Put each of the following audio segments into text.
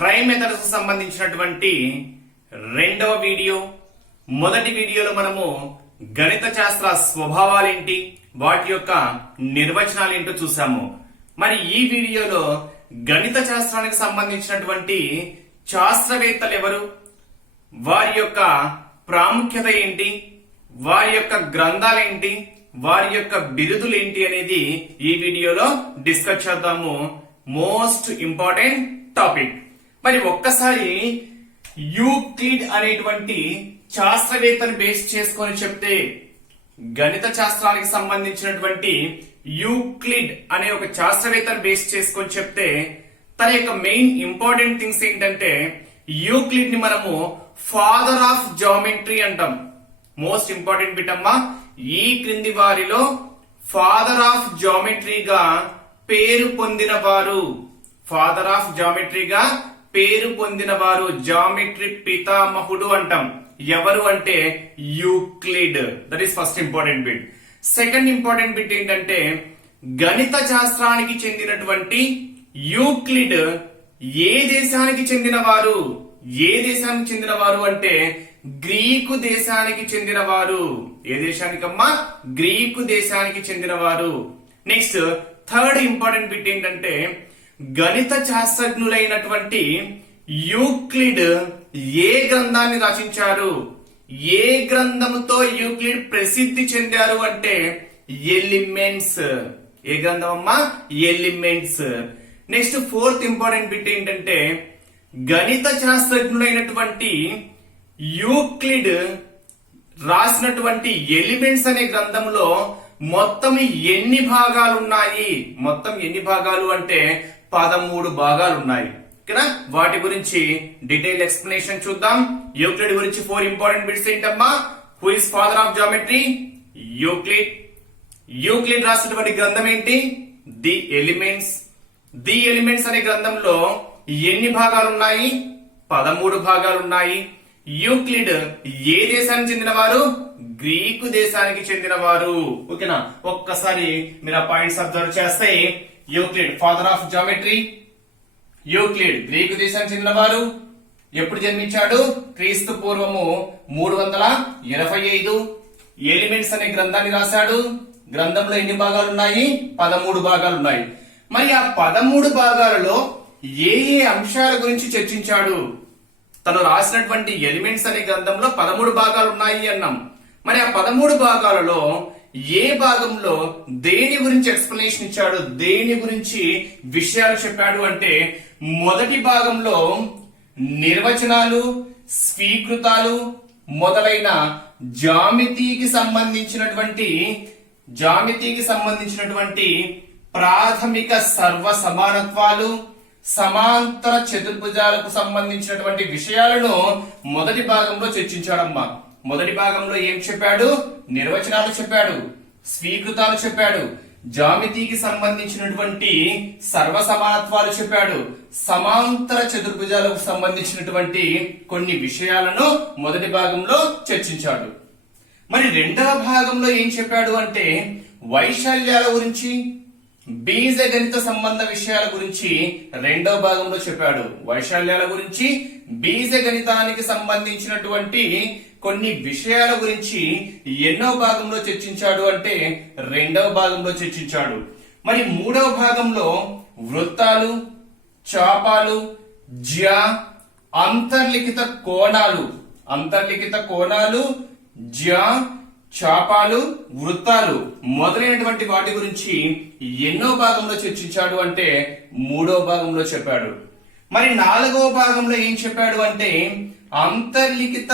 Try methods సంబంధించినటువంటి రెండవ video. మొదటి వీడియోలో మనము గణిత శాస్త్ర స్వభావాలేంటి, వాటి యొక్క నిర్వచనాలు ఏంటో చూసాము. మరి ఈ వీడియోలో గణిత శాస్త్రానికి సంబంధించినటువంటి శాస్త్రవేత్తలు ఎవరు, వారి యొక్క ప్రాముఖ్యత ఏంటి, వారి యొక్క గ్రంథాలేంటి, వారి యొక్క బిరుదులు ఏంటి అనేది ఈ వీడియోలో డిస్కస్ చేద్దాము. Most important topic. మరి ఒక్కసారి యూక్లిడ్ అనేటువంటి శాస్త్రవేత్తను బేస్ చేసుకొని చెప్తే, గణిత శాస్త్రానికి సంబంధించినటువంటి యూక్లిడ్ అనే ఒక శాస్త్రవేత్తను బేస్ చేసుకొని చెప్తే, తన యొక్క మెయిన్ ఇంపార్టెంట్ థింగ్స్ ఏంటంటే, యూక్లిడ్ ని మనము ఫాదర్ ఆఫ్ జామెట్రీ అంటాం. మోస్ట్ ఇంపార్టెంట్ బిట్ అమ్మా. ఈ క్రింది వారిలో ఫాదర్ ఆఫ్ జామెట్రీగా పేరు పొందిన వారు, ఫాదర్ ఆఫ్ జామెట్రీగా పేరు పొందిన వారు, జామెట్రీ పితామహుడు అంటాం. ఎవరు అంటే Euclid. That is first important bit. Second important bit ఏంటంటే, గణిత శాస్త్రానికి చెందినటువంటి యూక్లిడ్ ఏ దేశానికి చెందినవారు, ఏ దేశానికి చెందినవారు అంటే గ్రీకు దేశానికి చెందినవారు. ఏ దేశానికమ్మా? గ్రీకు దేశానికి చెందినవారు. నెక్స్ట్ థర్డ్ ఇంపార్టెంట్ బిట్ ఏంటంటే, గణిత శాస్త్రజ్ఞులైనటువంటి యూక్లిడ్ ఏ గ్రంథాన్ని రచించారు, ఏ గ్రంథముతో యూక్లిడ్ ప్రసిద్ధి చెందారు అంటే ఎలిమెంట్స్. ఏ గ్రంథం అమ్మా? Elements. Next fourth important bit ఏంటంటే, గణిత శాస్త్రజ్ఞులైనటువంటి యూక్లిడ్ రాసినటువంటి ఎలిమెంట్స్ అనే గ్రంథంలో మొత్తం ఎన్ని భాగాలు ఉన్నాయి, మొత్తం ఎన్ని భాగాలు అంటే 13 భాగాలు ఉన్నాయి. వాటి గురించి డీటెయిల్ ఎక్స్ప్లెనేషన్ చూద్దాం. యూక్లిడ్ గురించి 4 ఇంపార్టెంట్ బిట్స్ ఏంటమ్మా? Who is father of geometry? Euclid. Euclid రాసినటువంటి గ్రంథం ఏంటి? The elements. ది ఎలిమెంట్స్ అనే గ్రంథంలో ఎన్ని భాగాలు ఉన్నాయి? 13 భాగాలు ఉన్నాయి. యూక్లిడ్ ఏ దేశానికి చెందినవారు? గ్రీకు దేశానికి చెందినవారు. ఓకేనా? ఒక్కసారి మీరు ఆ పాయింట్స్ అబ్జర్వ్ చేస్తే, Euclid father of geometry, Euclid Greek దేశానికి చెందినవారు. ఎప్పుడు జన్మించాడు? క్రీస్తు పూర్వము 325. ఎలిమెంట్స్ అనే గ్రంథాన్ని రాశాడు. గ్రంథంలో ఎన్ని భాగాలు ఉన్నాయి? 13 భాగాలు ఉన్నాయి. మరి ఆ 13 భాగాలలో ఏ ఏ అంశాల గురించి చర్చించాడు? తను రాసినటువంటి ఎలిమెంట్స్ అనే గ్రంథంలో 13 భాగాలు ఉన్నాయి అన్నాం. మరి ఆ 13 భాగాలలో ఏ భాగంలో దేని గురించి ఎక్స్ప్లెనేషన్ ఇచ్చాడు, దేని గురించి విషయాలు చెప్పాడు అంటే, మొదటి భాగంలో నిర్వచనాలు, స్వీకృతాలు మొదలైన జామితికి సంబంధించినటువంటి ప్రాథమిక సర్వ సమానత్వాలు, సమాంతర చతుర్భుజాలకు సంబంధించినటువంటి విషయాలను మొదటి భాగంలో చర్చించాడమ్మా. మొదటి భాగంలో ఏం చెప్పాడు? నిర్వచనాలు చెప్పాడు, స్వీకృతాలు చెప్పాడు, జామితికి సంబంధించినటువంటి సర్వ సమానత్వాలు చెప్పాడు, సమాంతర చతుర్భుజాలకు సంబంధించినటువంటి కొన్ని విషయాలను మొదటి భాగంలో చర్చించాడు. మరి రెండవ భాగంలో ఏం చెప్పాడు అంటే, వైశాల్యాల గురించి, బీజగణిత సంబంధ విషయాల గురించి రెండవ భాగంలో చెప్పాడు. వైశాల్యాల గురించి, బీజగణితానికి సంబంధించినటువంటి కొన్ని విషయాల గురించి ఎన్నో భాగంలో చర్చించాడు అంటే రెండవ భాగంలో చర్చించాడు. మరి మూడవ భాగంలో వృత్తాలు, చాపాలు, అంతర్లిఖిత కోణాలు, చాపాలు, వృత్తాలు మొదలైనటువంటి వాటి గురించి ఎన్నో భాగంలో చర్చించాడు అంటే మూడో భాగంలో చెప్పాడు. మరి నాలుగవ భాగంలో ఏం చెప్పాడు అంటే, అంతర్లిఖిత,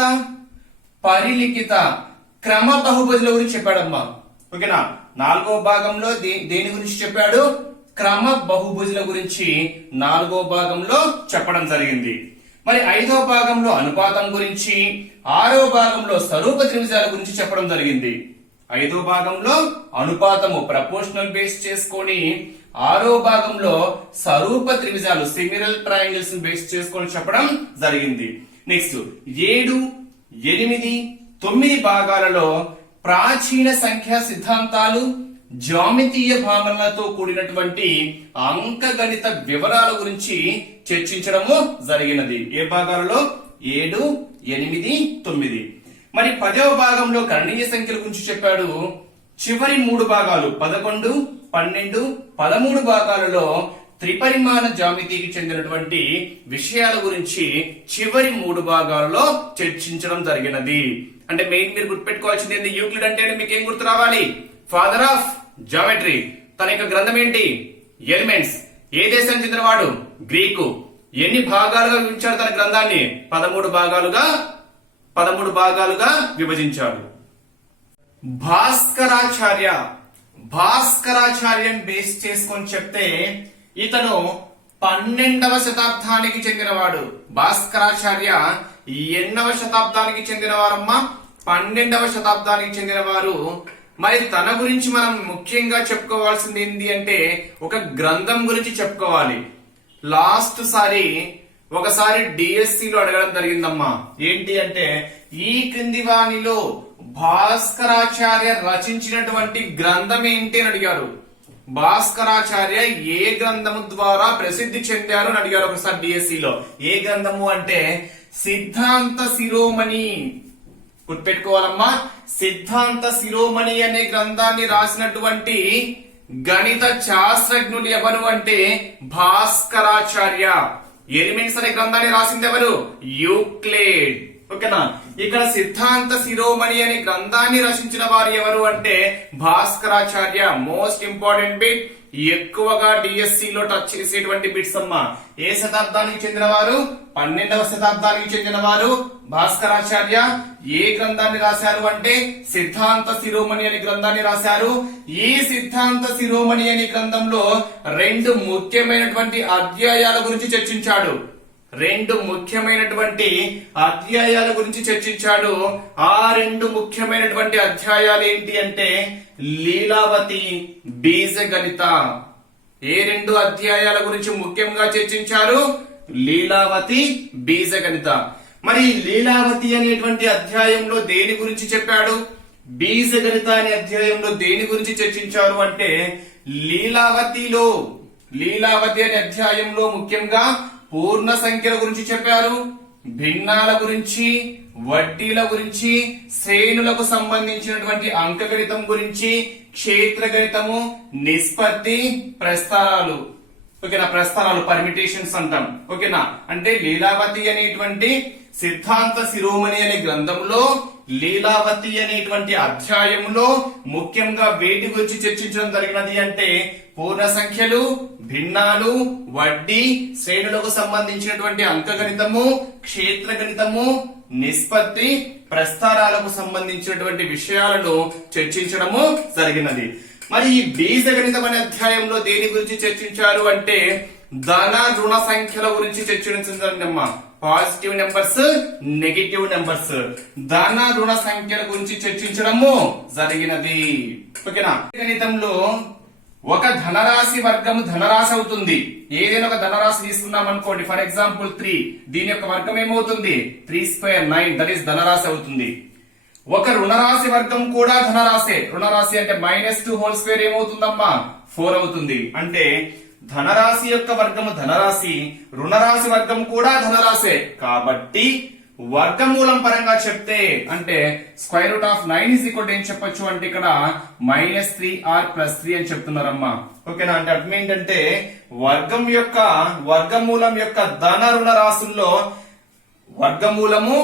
పరిలిఖిత క్రమ బహుభుజుల గురించి చెప్పాడమ్మా. ఓకేనా? నాలుగవ భాగంలో దేని గురించి చెప్పాడు? క్రమ బహుభుజుల గురించి నాలుగవ భాగంలో చెప్పడం జరిగింది. మరి ఐదవ భాగంలో అనుపాతం గురించి, ఆరవ భాగంలో స్వరూప త్రిభుజాల గురించి చెప్పడం జరిగింది. ఐదవ భాగంలో అనుపాతము ప్రపోర్షనల్ బేస్ చేసుకొని, ఆరో భాగంలో స్వరూప త్రిభుజాలు సిమిలర్ ట్రయాంగిల్స్ బేస్ చేసుకొని చెప్పడం జరిగింది. నెక్స్ట్ 7, 8, 9 భాగాలలో ప్రాచీన సంఖ్యా సిద్ధాంతాలు, జ్యామితీయ భావనలతో కూడినటువంటి అంకగణిత వివరాల గురించి చర్చించడము జరిగినది. ఏ భాగాలలో? 7, 8, 9. మరి 10వ భాగంలో కర్ణీయ సంఖ్యల గురించి చెప్పాడు. చివరి 3 భాగాలు 11, 12, 13 భాగాలలో త్రిపరిమాణ జ్యామితికి చెందినటువంటి విషయాల గురించి చివరి 3 భాగాలలో చర్చించడం జరిగినది. అంటే మెయిన్ మీరు గుర్తుపెట్టుకోవాల్సింది ఏంటి? యూక్లిడ్ అంటే మీకు ఏం గుర్తు రావాలి? Father of geometry. తన యొక్క గ్రంథం ఏంటి? ఎలిమెంట్స్. ఏ దేశానికి చెందినవాడు? గ్రీకు. ఎన్ని భాగాలుగా విభజించాడు తన గ్రంథాన్ని? 13 భాగాలుగా విభజించాడు. భాస్కరాచార్యం బేస్ చేసుకొని చెప్తే ఇతను 12వ శతాబ్దానికి చెందినవాడు. భాస్కరాచార్య ఎన్నవ శతాబ్దానికి చెందినవారమ్మా? 12వ శతాబ్దానికి చెందినవారు. మరి తన గురించి మనం ముఖ్యంగా చెప్పుకోవాల్సింది ఏంటి అంటే ఒక గ్రంథం గురించి చెప్పుకోవాలి. లాస్ట్ సారి ఒకసారి డిఎస్సిలో అడగడం జరిగిందమ్మా. ఏంటి అంటే ఈ క్రింది వానిలో భాస్కరాచార్య రచించినటువంటి గ్రంథం ఏంటి అని అడిగారు. భాస్కరాచార్య ఏ గ్రంథము ద్వారా ప్రసిద్ధి చెందారు అని అడిగారు ఒకసారి డిఎస్సిలో. ఏ గ్రంథము అంటే సిద్ధాంత శిరోమణి. గుర్తుపెట్టుకోవాలమ్మా, సిద్ధాంత శిరోమణి అనే గ్రంథాన్ని రాసినటువంటి గణిత శాస్త్రజ్ఞులు ఎవరు అంటే భాస్కరాచార్య. ఎలిమెంట్స్ అనే గ్రంథాన్ని రాసింది ఎవరు? యూక్లిడ్. ఓకేనా? ఇక్కడ సిద్ధాంత శిరోమణి అనే గ్రంథాన్ని రచించిన వారు ఎవరు అంటే భాస్కరాచార్య. మోస్ట్ ఇంపార్టెంట్ బిట్, ఎక్కువగా డిఎస్సిలో టచ్ చేసేటువంటి బిట్స్ అమ్మా. ఏ శతాబ్దానికి చెందినవారు? 12వ శతాబ్దానికి చెందినవారు భాస్కరాచార్య. ఏ గ్రంథాన్ని రాశారు అంటే సిద్ధాంత శిరోమణి అనే గ్రంథాన్ని రాశారు. ఈ సిద్ధాంత శిరోమణి అనే గ్రంథంలో 2 ముఖ్యమైనటువంటి అధ్యాయాల గురించి చర్చించాడు. 2 ముఖ్యమైనటువంటి అధ్యాయాల గురించి చర్చించాడు. ఆ 2 ముఖ్యమైనటువంటి అధ్యాయాలు ఏంటి అంటే లీలావతి, బీజగణిత. ఏ 2 అధ్యాయాల గురించి ముఖ్యంగా చర్చించారు? లీలావతి, బీజగణిత. మరి లీలావతి అనేటువంటి అధ్యాయంలో దేని గురించి చెప్పాడు? బీజగణిత అనే అధ్యాయంలో దేని గురించి చర్చించారు అంటే లీలావతి అనే అధ్యాయంలో ముఖ్యంగా పూర్ణ సంఖ్యల గురించి చెప్పారు, భిన్నాల గురించి, వడ్డీల గురించి, శ్రేణులకు సంబంధించినటువంటి అంకగణితం గురించి, క్షేత్ర గణితము, నిష్పత్తి, ప్రస్థానాలు. ఓకేనా? ప్రస్థానాలు పర్మిటేషన్స్ అంటాం. ఓకేనా? అంటే లీలావతి అనేటువంటి సిద్ధాంత శిరోమణి అనే గ్రంథంలో లీలావతి అనేటువంటి అధ్యాయంలో ముఖ్యంగా వేటి గురించి చర్చించడం జరిగినది అంటే పూర్ణ సంఖ్యలు, భిన్నాలు, వడ్డీ, శ్రేణులకు సంబంధించినటువంటి అంకగణితము, క్షేత్ర గణితము, నిష్పత్తి, ప్రస్థానాలకు సంబంధించినటువంటి విషయాలను చర్చించడము జరిగినది. మరి ఈ బీజగణితం అనే అధ్యాయంలో దేని గురించి చర్చించారు అంటే ధన రుణ సంఖ్యల గురించి చర్చించండమ్మా. పాజిటివ్ నెంబర్స్, నెగటివ్ నెంబర్స్, ధన రుణ సంఖ్యల గురించి చర్చించడము జరిగినది. ఓకేనా? గణితంలో ఒక ధనరాశి వర్గము ధనరాశి అవుతుంది. ఏదైనా ఒక ధనరాశి తీసుకున్నాం అనుకోండి, ఫర్ ఎగ్జాంపుల్ 3, దీని యొక్క వర్గం ఏమవుతుంది? 3 స్క్వేర్ 9, దట్ ఈస్ ధనరాశి అవుతుంది. ఒక రుణరాశి వర్గం కూడా ధనరాశే. రుణరాశి అంటే -2 హోల్ స్క్వేర్ ఏమవుతుందమ్మా? 4 అవుతుంది. అంటే ధనరాశి యొక్క వర్గము ధనరాశి, రుణరాశి వర్గం కూడా ధనరాశే. కాబట్టి వర్గమూలం పరంగా చెప్తే అంటే √9 ఏం చెప్పొచ్చు అంటే ఇక్కడ -3r + 3 అని చెప్తున్నారమ్మా. ఓకేనా? అంటే అర్థం ఏంటంటే వర్గమూలం యొక్క ధన రుణ రాశుల్లో వర్గమూలము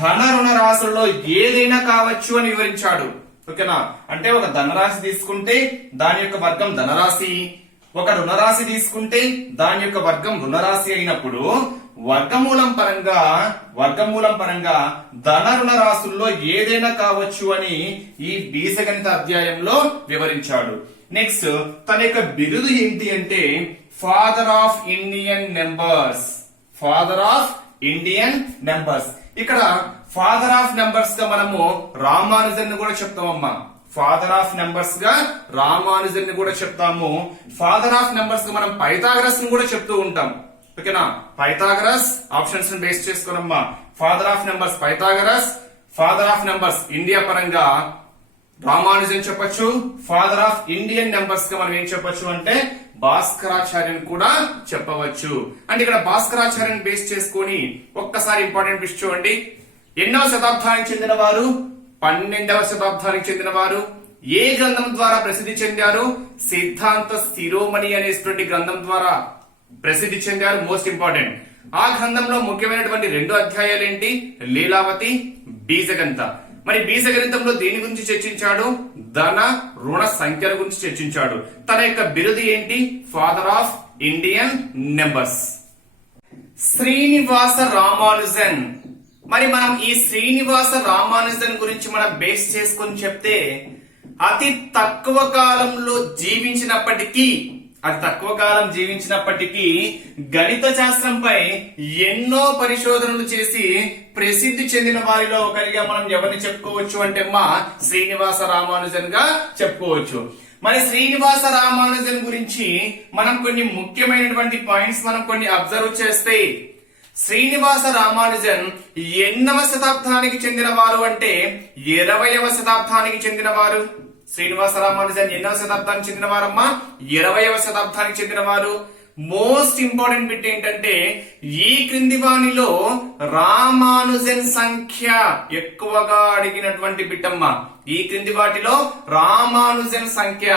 ధన రుణ రాశుల్లో ఏదైనా కావచ్చు అని వివరించాడు. ఓకేనా? అంటే ఒక ధనరాశి తీసుకుంటే దాని యొక్క వర్గం ధనరాశి, ఒక రుణరాశి తీసుకుంటే దాని యొక్క వర్గం రుణరాశి అయినప్పుడు వర్గమూలం పరంగా ధన రుణ రాశుల్లో ఏదైనా కావచ్చు అని ఈ బీజగణిత అధ్యాయంలో వివరించాడు. నెక్స్ట్ తన యొక్క బిరుదు ఏంటి అంటే ఫాదర్ ఆఫ్ ఇండియన్ నెంబర్స్. ఇక్కడ ఫాదర్ ఆఫ్ నెంబర్స్ గా మనము రామానుజన్ కూడా చెప్తామమ్మా. ఫాదర్ ఆఫ్ నెంబర్స్ గా రామానుజన్ కూడా చెప్తాము. ఫాదర్ ఆఫ్ నెంబర్స్ గా మనం పైథాగరస్ ని కూడా చెప్తూ ఉంటాం. ఓకేనా? పైథాగరస్ ఆప్షన్స్ ని బేస్ చేసుకోనమ్మా. Father of numbers Pythagoras, father of numbers India పరంగా రామానుజన్ చెప్పొచ్చు, ఫాదర్ ఆఫ్ ఇండియన్ నెంబర్స్ గా మనం ఏం చెప్పొచ్చు అంటే భాస్కరాచార్యని కూడా చెప్పవచ్చు. అంటే ఇక్కడ భాస్కరాచార్యని బేస్ చేసుకొని ఒక్కసారి ఇంపార్టెంట్ విషయం చూడండి. ఎన్నో శతాబ్దానికి చెందిన వారు? 12వ శతాబ్దానికి చెందిన వారు. ఏ గ్రంథం ద్వారా ప్రసిద్ధి చెందారు? సిద్ధాంత శిరోమణి అనేటువంటి గ్రంథం ద్వారా ప్రసిద్ధి చెందారు. Most important. ఆ గ్రంథంలో ముఖ్యమైనటువంటి 2 అధ్యాయాలు ఏంటి? లీలావతి, బీజగణిత. మరి బీజగణితంలో దేని గురించి చర్చించాడు? ధన రుణ సంఖ్యల గురించి చర్చించాడు. తన యొక్క బిరుదు ఏంటి? Father of Indian numbers. Srinivasa Ramanujan. మరి మనం ఈ శ్రీనివాస రామానుజన్ గురించి మనం బేస్ చేసుకొని చెప్తే అతి తక్కువ కాలంలో జీవించినప్పటికీ గణిత శాస్త్రంపై ఎన్నో పరిశోధనలు చేసి ప్రసిద్ధి చెందిన వారిలో ఒకరిగా మనం ఎవరిని చెప్పుకోవచ్చు అంటే శ్రీనివాస రామానుజన్ గా చెప్పుకోవచ్చు. మరి శ్రీనివాస రామానుజన్ గురించి మనం కొన్ని ముఖ్యమైనటువంటి పాయింట్స్ మనం కొన్ని అబ్జర్వ్ చేస్తే, శ్రీనివాస రామానుజన్ ఎన్నవ శతాబ్దానికి చెందినవారు అంటే 20వ శతాబ్దానికి చెందినవారు. శ్రీనివాస రామానుజన్ ఎన్నవ శతాబ్దానికి చెందినవారమ్మా? 20వ శతాబ్దానికి చెందినవారు. మోస్ట్ ఇంపార్టెంట్ బిట్ ఏంటంటే ఈ క్రింది వానిలో రామానుజన్ సంఖ్య ఎక్కువగా అడిగినటువంటి బిట్ అమ్మా. ఈ క్రింది వాటిలో రామానుజన్ సంఖ్య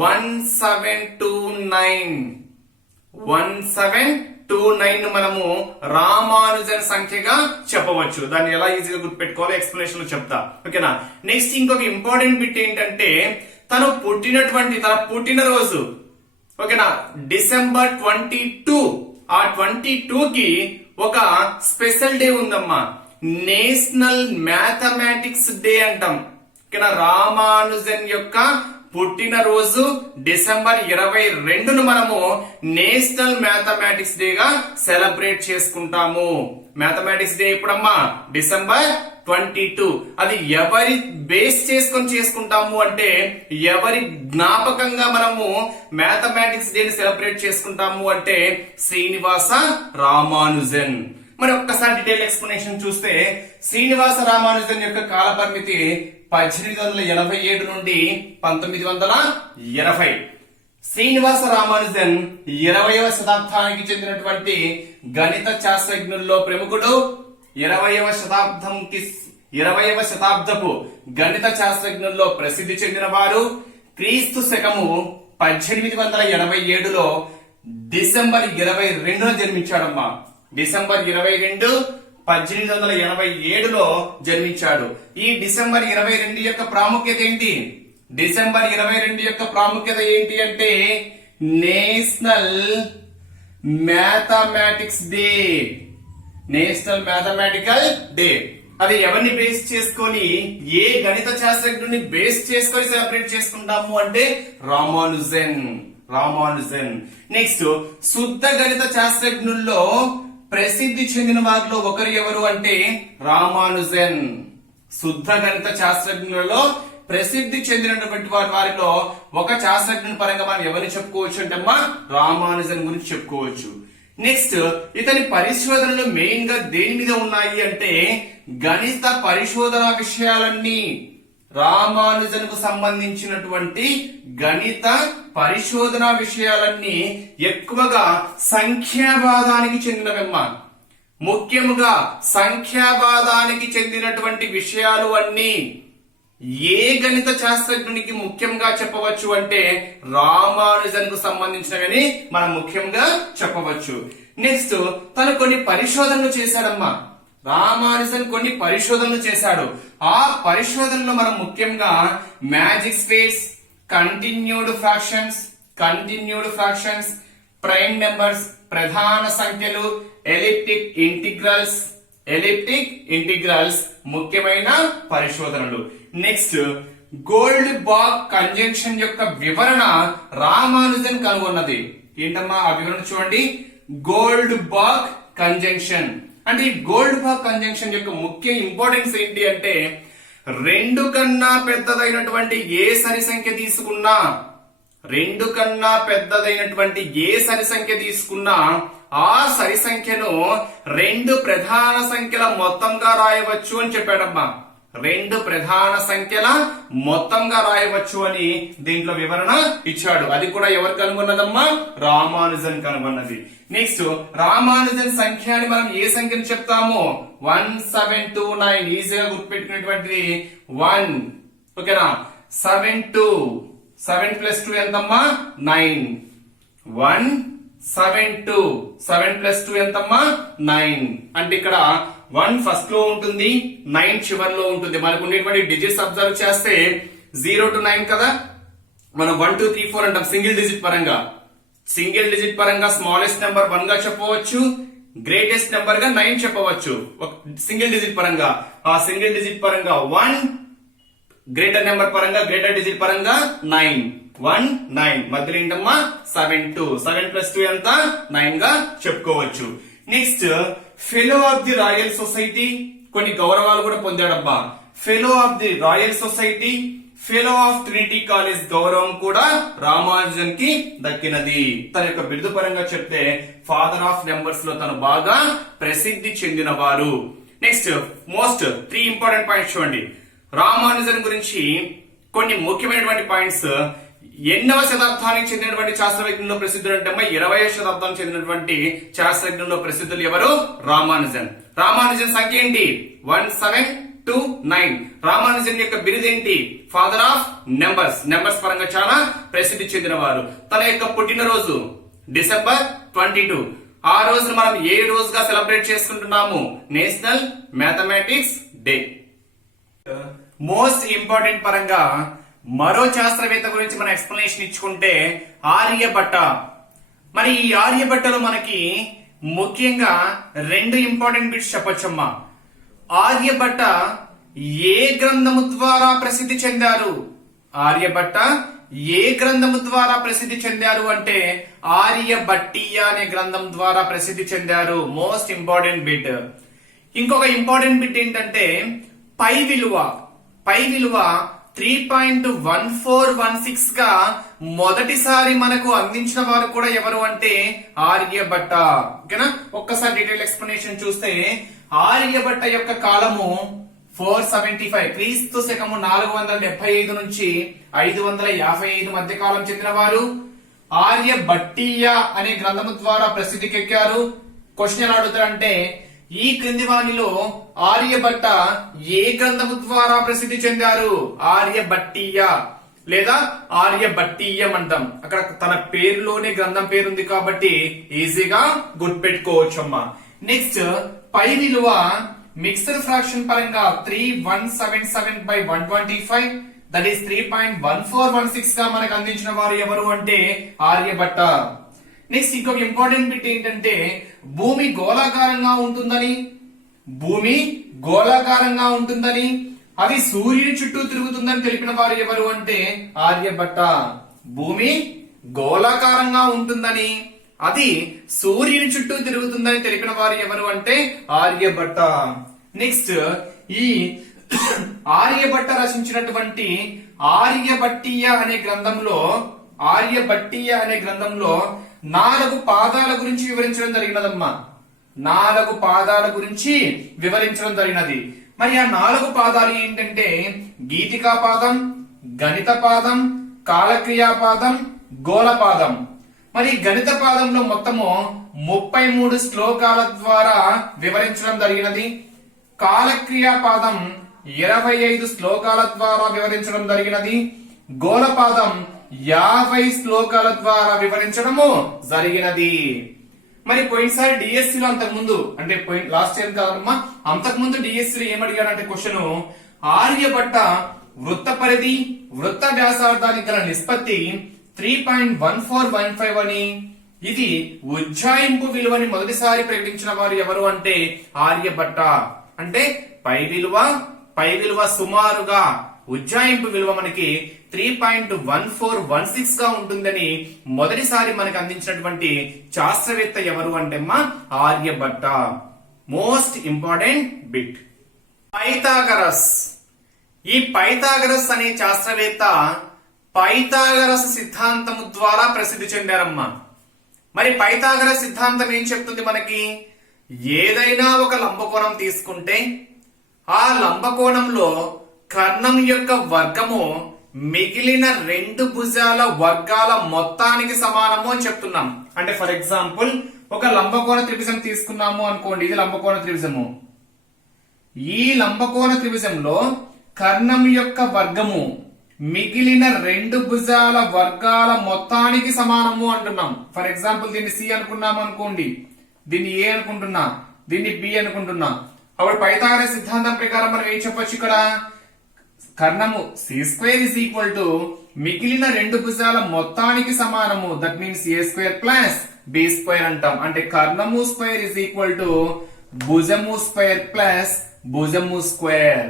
1729 మనము రామానుజన్ సంఖ్యగా చెప్పవచ్చు. దాన్ని ఎలా ఈజీగా గుర్తుపెట్టుకోవాలో ఎక్స్ప్లెనేషన్ లో చెప్తా. ఓకేనా? నెక్స్ట్ ఇంకొక ఇంపార్టెంట్ బిట్ ఏంటంటే తన పుట్టినరోజు. ఓకేనా? డిసెంబర్ 22. ఆ 22 కి ఒక స్పెషల్ డే ఉందమ్మా. నేషనల్ మ్యాథమెటిక్స్ డే అంటాం. ఓకేనా? రామానుజన్ యొక్క పుట్టినరోజు డిసెంబర్ 22ను మనము నేషనల్ మ్యాథమెటిక్స్ డే గా సెలబ్రేట్ చేసుకుంటాము. మ్యాథమెటిక్స్ డే ఎప్పుడమ్మా? డిసెంబర్ 22. అది ఎవరి బేస్ చేసుకొని చేసుకుంటాము అంటే ఎవరి జ్ఞాపకంగా మనము మ్యాథమెటిక్స్ డే ని సెలబ్రేట్ చేసుకుంటాము అంటే శ్రీనివాస రామానుజన్. మరి ఒక్కసారి డీటెయిల్ ఎక్స్ప్లెనేషన్ చూస్తే శ్రీనివాస రామానుజన్ యొక్క కాల పరిమితి 1887 నుండి 1980. శ్రీనివాస రామానుజన్ 20వ శతాబ్దానికి చెందినటువంటి గణిత శాస్త్రజ్ఞుల్లో ప్రముఖుడు. 20వ శతాబ్దపు గణిత శాస్త్రజ్ఞుల్లో ప్రసిద్ధి చెందిన వారు. క్రీస్తు శకము 1887లో డిసెంబర్ 22న జన్మించాడమ్మా. డిసెంబర్ 22, 1887లో జన్మించాడు. ఈ డిసెంబర్ 22 యొక్క ప్రాముఖ్యత ఏంటి? డిసెంబర్ 22 యొక్క ప్రాముఖ్యత ఏంటి అంటే national mathematics day. National mathematical day. అది ఎవరిని బేస్ చేసుకొని, ఏ గణిత శాస్త్రజ్ఞుడిని బేస్ చేసుకొని సెలబ్రేట్ చేసుకుంటాము అంటే రామానుజన్. నెక్స్ట్ శుద్ధ గణిత శాస్త్రజ్ఞుల్లో ప్రసిద్ధి చెందిన వారిలో ఒకరు ఎవరు అంటే రామానుజన్. శుద్ధ గణిత శాస్త్రజ్ఞులలో ప్రసిద్ధి చెందినటువంటి వారిలో ఒక శాస్త్రజ్ఞుని పరంగా మనం ఎవరిని చెప్పుకోవచ్చు అంటే రామానుజన్ గురించి చెప్పుకోవచ్చు. నెక్స్ట్ ఇతని పరిశోధనలు మెయిన్ గా దేని మీద ఉన్నాయి అంటే గణిత పరిశోధన విషయాలన్నీ రామానుజన్ కు సంబంధించినటువంటి గణిత పరిశోధన విషయాలన్నీ ఎక్కువగా సంఖ్యావాదానికి చెందినవమ్మా. ముఖ్యముగా సంఖ్యావాదానికి చెందినటువంటి విషయాలు అన్ని ఏ గణిత శాస్త్రజ్ఞునికి ముఖ్యంగా చెప్పవచ్చు అంటే రామానుజన్ కు సంబంధించినవని మనం ముఖ్యంగా చెప్పవచ్చు. నెక్స్ట్ తను కొన్ని పరిశోధనలు చేశాడమ్మా. రామానుజన్ కొన్ని పరిశోధనలు చేశాడు. ఆ పరిశోధనలో మనం ముఖ్యంగా magic squares, continued fractions, prime numbers, ప్రధాన సంఖ్యలు, ఎలిప్టిక్ ఇంటిగ్రల్స్ ముఖ్యమైన పరిశోధనలు. నెక్స్ట్ గోల్డ్ బాగ్ కంజంక్షన్ యొక్క వివరణ రామానుజన్ కనుగొన్నది. ఏంటమ్మా ఆ వివరణ చూడండి. గోల్డ్ బాగ్ కంజంక్షన్ అంటే ఈ గోల్డ్ బాగ్ కంజంక్షన్ యొక్క ముఖ్య ఇంపార్టెన్స్ ఏంటి అంటే 2 కన్నా పెద్దదైనటువంటి ఏ సరి సంఖ్య తీసుకున్నా, 2 కన్నా పెద్దదైనటువంటి ఏ సరి సంఖ్య తీసుకున్నా ఆ సరి సంఖ్యను 2 ప్రధాన సంఖ్యల మొత్తంగా రాయవచ్చు అని చెప్పాడమ్మా. రెండు ప్రధాన సంఖ్యల మొత్తంగా రాయవచ్చు అని దీంట్లో వివరణ ఇచ్చాడు. అది కూడా ఎవరు కనుగొన్నదమ్మా? రామానుజన్ కనుగొన్నది. నెక్స్ట్ రామానుజన్ సంఖ్య అని మనం ఏ సంఖ్యను చెప్తాము? 1729. ఈజీగా గుర్తుపెట్టుకునేటువంటిది 1. ఓకేనా? 72. 7 + 2 ఎంతమ్మా? 9. 172. 7 + 2 ఎంతమ్మా? 9. అంటే ఇక్కడ 1 ఫస్ట్ లో ఉంటుంది, 9 చివరిలో ఉంటుంది. మనకు ఉండేటువంటి డిజిట్స్ అబ్జర్వ్ చేస్తే 0 to 9 కదా. మనం 1 2 3 4 అంటాం సింగిల్ డిజిట్ పరంగా. సింగిల్ డిజిట్ పరంగా స్మాలెస్ట్ నెంబర్ 1 గా చెప్పవచ్చు, గ్రేటెస్ట్ నెంబర్ గా 9 చెప్పవచ్చు. సింగిల్ డిజిట్ పరంగా ఆ సింగిల్ డిజిట్ పరంగా 1, గ్రేటర్ నెంబర్ పరంగా గ్రేటర్ డిజిట్ పరంగా 9. 1 9 మధ్యలో ఏంటమ్మా? 7 2. 7 + 2 ఎంత? 9 గా చెప్పుకోవచ్చు. Next fellow of the Royal Society, కొన్ని గౌరవాలు కూడా పొందాడబ్బా. Fellow of the Royal Society, fellow of Trinity College గౌరవం కూడా రామానుజన్ కి దక్కినది. తన యొక్క బిరుదు పరంగా చెప్తే ఫాదర్ ఆఫ్ నెంబర్స్ లో తను బాగా ప్రసిద్ధి చెందినవారు. నెక్స్ట్ మోస్ట్ 3 ఇంపార్టెంట్ పాయింట్స్ చూడండి. రామానుజన్ గురించి కొన్ని ముఖ్యమైనటువంటి పాయింట్స్. ఎన్నవ శతాబ్దానికి చెందినటువంటి శాస్త్రవేత్తల్లో ప్రసిద్ధులు అంటే 20వ శతాబ్దానికి చెందినటువంటి శాస్త్రజ్ఞుల్లో ప్రసిద్ధులు ఎవరు? రామానుజన్. రామానుజన్ సంఖ్య ఏంటి? 1729. రామానుజన్ యొక్క బిరుదు ఏంటి? Father of numbers. నెంబర్స్ పరంగా చాలా ప్రసిద్ధి చెందినవారు. తన యొక్క పుట్టినరోజు డిసెంబర్ 22. ఆ రోజును మనం ఏ రోజుగా సెలబ్రేట్ చేసుకుంటున్నాము? National mathematics day. Most important పరంగా మరో శాస్త్రవేత్త గురించి మనం ఎక్స్ప్లెనేషన్ ఇచ్చుకుంటే ఆర్యభట్ట. మరి ఈ ఆర్యభట్టలో మనకి ముఖ్యంగా 2 ఇంపార్టెంట్ బిట్స్ చెప్పొచ్చమ్మా. ఆర్యభట్ట ఏ గ్రంథము ద్వారా ప్రసిద్ధి చెందారు? ఆర్యభట్ట ఏ గ్రంథము ద్వారా ప్రసిద్ధి చెందారు అంటే ఆర్యభట్టీయ అనే గ్రంథం ద్వారా ప్రసిద్ధి చెందారు. Most important bit. ఇంకొక ఇంపార్టెంట్ బిట్ ఏంటంటే పై విలువ 3.1416 గా మొదటిసారి మనకు అందించిన వారు కూడా ఎవరు అంటే ఆర్యభట్ట. ఓకేనా? ఒక్కసారి డీటెయిల్ ఎక్స్ప్లెనేషన్ చూస్తే ఆర్యభట్ట యొక్క కాలము 475, క్రీస్తు శకము 475 నుంచి 555 మధ్య కాలం చెందిన వారు. ఆర్యభట్టీయ అనే గ్రంథము ద్వారా ప్రసిద్ధికెక్కారు. క్వశ్చన్ ఎలా అడుగుతారంటే ఈ క్రింది వానిలో ఆర్యభట్ట ఏ గ్రంథము ద్వారా ప్రసిద్ధి చెందారు? ఆర్యభట్టీయ లేదా ఆర్యభట్టీయం అంటాం. అక్కడ తన పేరులోనే గ్రంథం పేరుంది కాబట్టి ఈజీగా గుర్తుపెట్టుకోవచ్చమ్మా. నెక్స్ట్ పై విలువ మిక్స్డ్ ఫ్రాక్షన్ పరంగా 3177/125, దట్ ఈస్ 3.1416 గా మనకు అందించిన వారు ఎవరు అంటే ఆర్యభట్ట. నెక్స్ట్ ఇంకొక ఇంపార్టెంట్ బిట్ ఏంటంటే భూమి గోళాకారంగా ఉంటుందని అది సూర్యుని చుట్టూ తిరుగుతుందని తెలిపిన వారు ఎవరు అంటే ఆర్యభట్ట. భూమి గోళాకారంగా ఉంటుందని అది సూర్యుని చుట్టూ తిరుగుతుందని తెలిపిన వారు ఎవరు అంటే ఆర్యభట్ట. నెక్స్ట్ ఈ ఆర్యభట్ట రచించినటువంటి ఆర్యభట్టీయ అనే గ్రంథంలో 4 పాదాల గురించి వివరించడం జరిగినదమ్మా. 4 పాదాల గురించి వివరించడం జరిగినది. మరి ఆ 4 పాదాలు ఏంటంటే గీతికా పాదం, గణిత పాదం, కాలక్రియా పాదం, గోళ పాదం. మరి గణిత పాదంలో మొత్తము 33 శ్లోకాల ద్వారా వివరించడం జరిగినది. కాలక్రియా పాదం 25 శ్లోకాల ద్వారా వివరించడం జరిగినది. గోళ పాదం 50 శ్లోకాల ద్వారా వివరించడము జరిగినది. మరి పోయినసారి డిఎస్సి లో అంతకుముందు అంటే లాస్ట్ ఇయర్ కాదమ్మా, అంతకుముందు డిఎస్సి లో ఏమడిగాడంటే క్వశ్చన్ ఆర్యభట్ట వృత్త పరిధి వృత్త వ్యాసార్థానికి గల నిష్పత్తి 3.1415 అని, ఇది ఉజ్జాయింపు విలువని మొదటిసారి ప్రకటించిన వారు ఎవరు అంటే ఆర్యభట్ట. అంటే పై విలువ సుమారుగా ఉజ్జాయింపు విలువ మనకి 3.1416 గా ఉంటుందని మొదటిసారి మనకు అందించినటువంటి శాస్త్రవేత్త ఎవరు అంటే Aryabhatta. Most important bit. Pythagoras. ఈ పైథాగరస్ అనే శాస్త్రవేత్త పైథాగరస్ సిద్ధాంతము ద్వారా ప్రసిద్ధి చెందారమ్మా. మరి పైథాగరస్ సిద్ధాంతం ఏం చెప్తుంది మనకి? ఏదైనా ఒక లంబకోణం తీసుకుంటే ఆ లంబకోణంలో కర్ణం యొక్క వర్గము మిగిలిన రెండు భుజాల వర్గాల మొత్తానికి సమానము అని చెప్తున్నాం. అంటే ఫర్ ఎగ్జాంపుల్ ఒక లంబకోణ త్రిభుజం తీసుకున్నాము అనుకోండి, ఇది లంబకోణ త్రిభుజము. ఈ లంబకోణ త్రిభుజంలో కర్ణం యొక్క వర్గము మిగిలిన రెండు భుజాల వర్గాల మొత్తానికి సమానము అంటున్నాం. ఫర్ ఎగ్జాంపుల్ దీన్ని సి అనుకున్నాము అనుకోండి, దీన్ని ఏ అనుకుంటున్నా, దీన్ని బి అనుకుంటున్నా. అప్పుడు పైథాగరస్ సిద్ధాంతం ప్రకారం మనం ఏం చెప్పొచ్చు, ఇక్కడ కర్ణము C square is equal to మిగిలిన రెండు భుజాల మొత్తానికి సమానము. That means A square plus B square అంటాం. అంటే కర్ణము స్క్వేర్ ఇస్ ఈక్వల్ టు భుజము స్క్వేర్ ప్లస్ భుజము స్క్వేర్.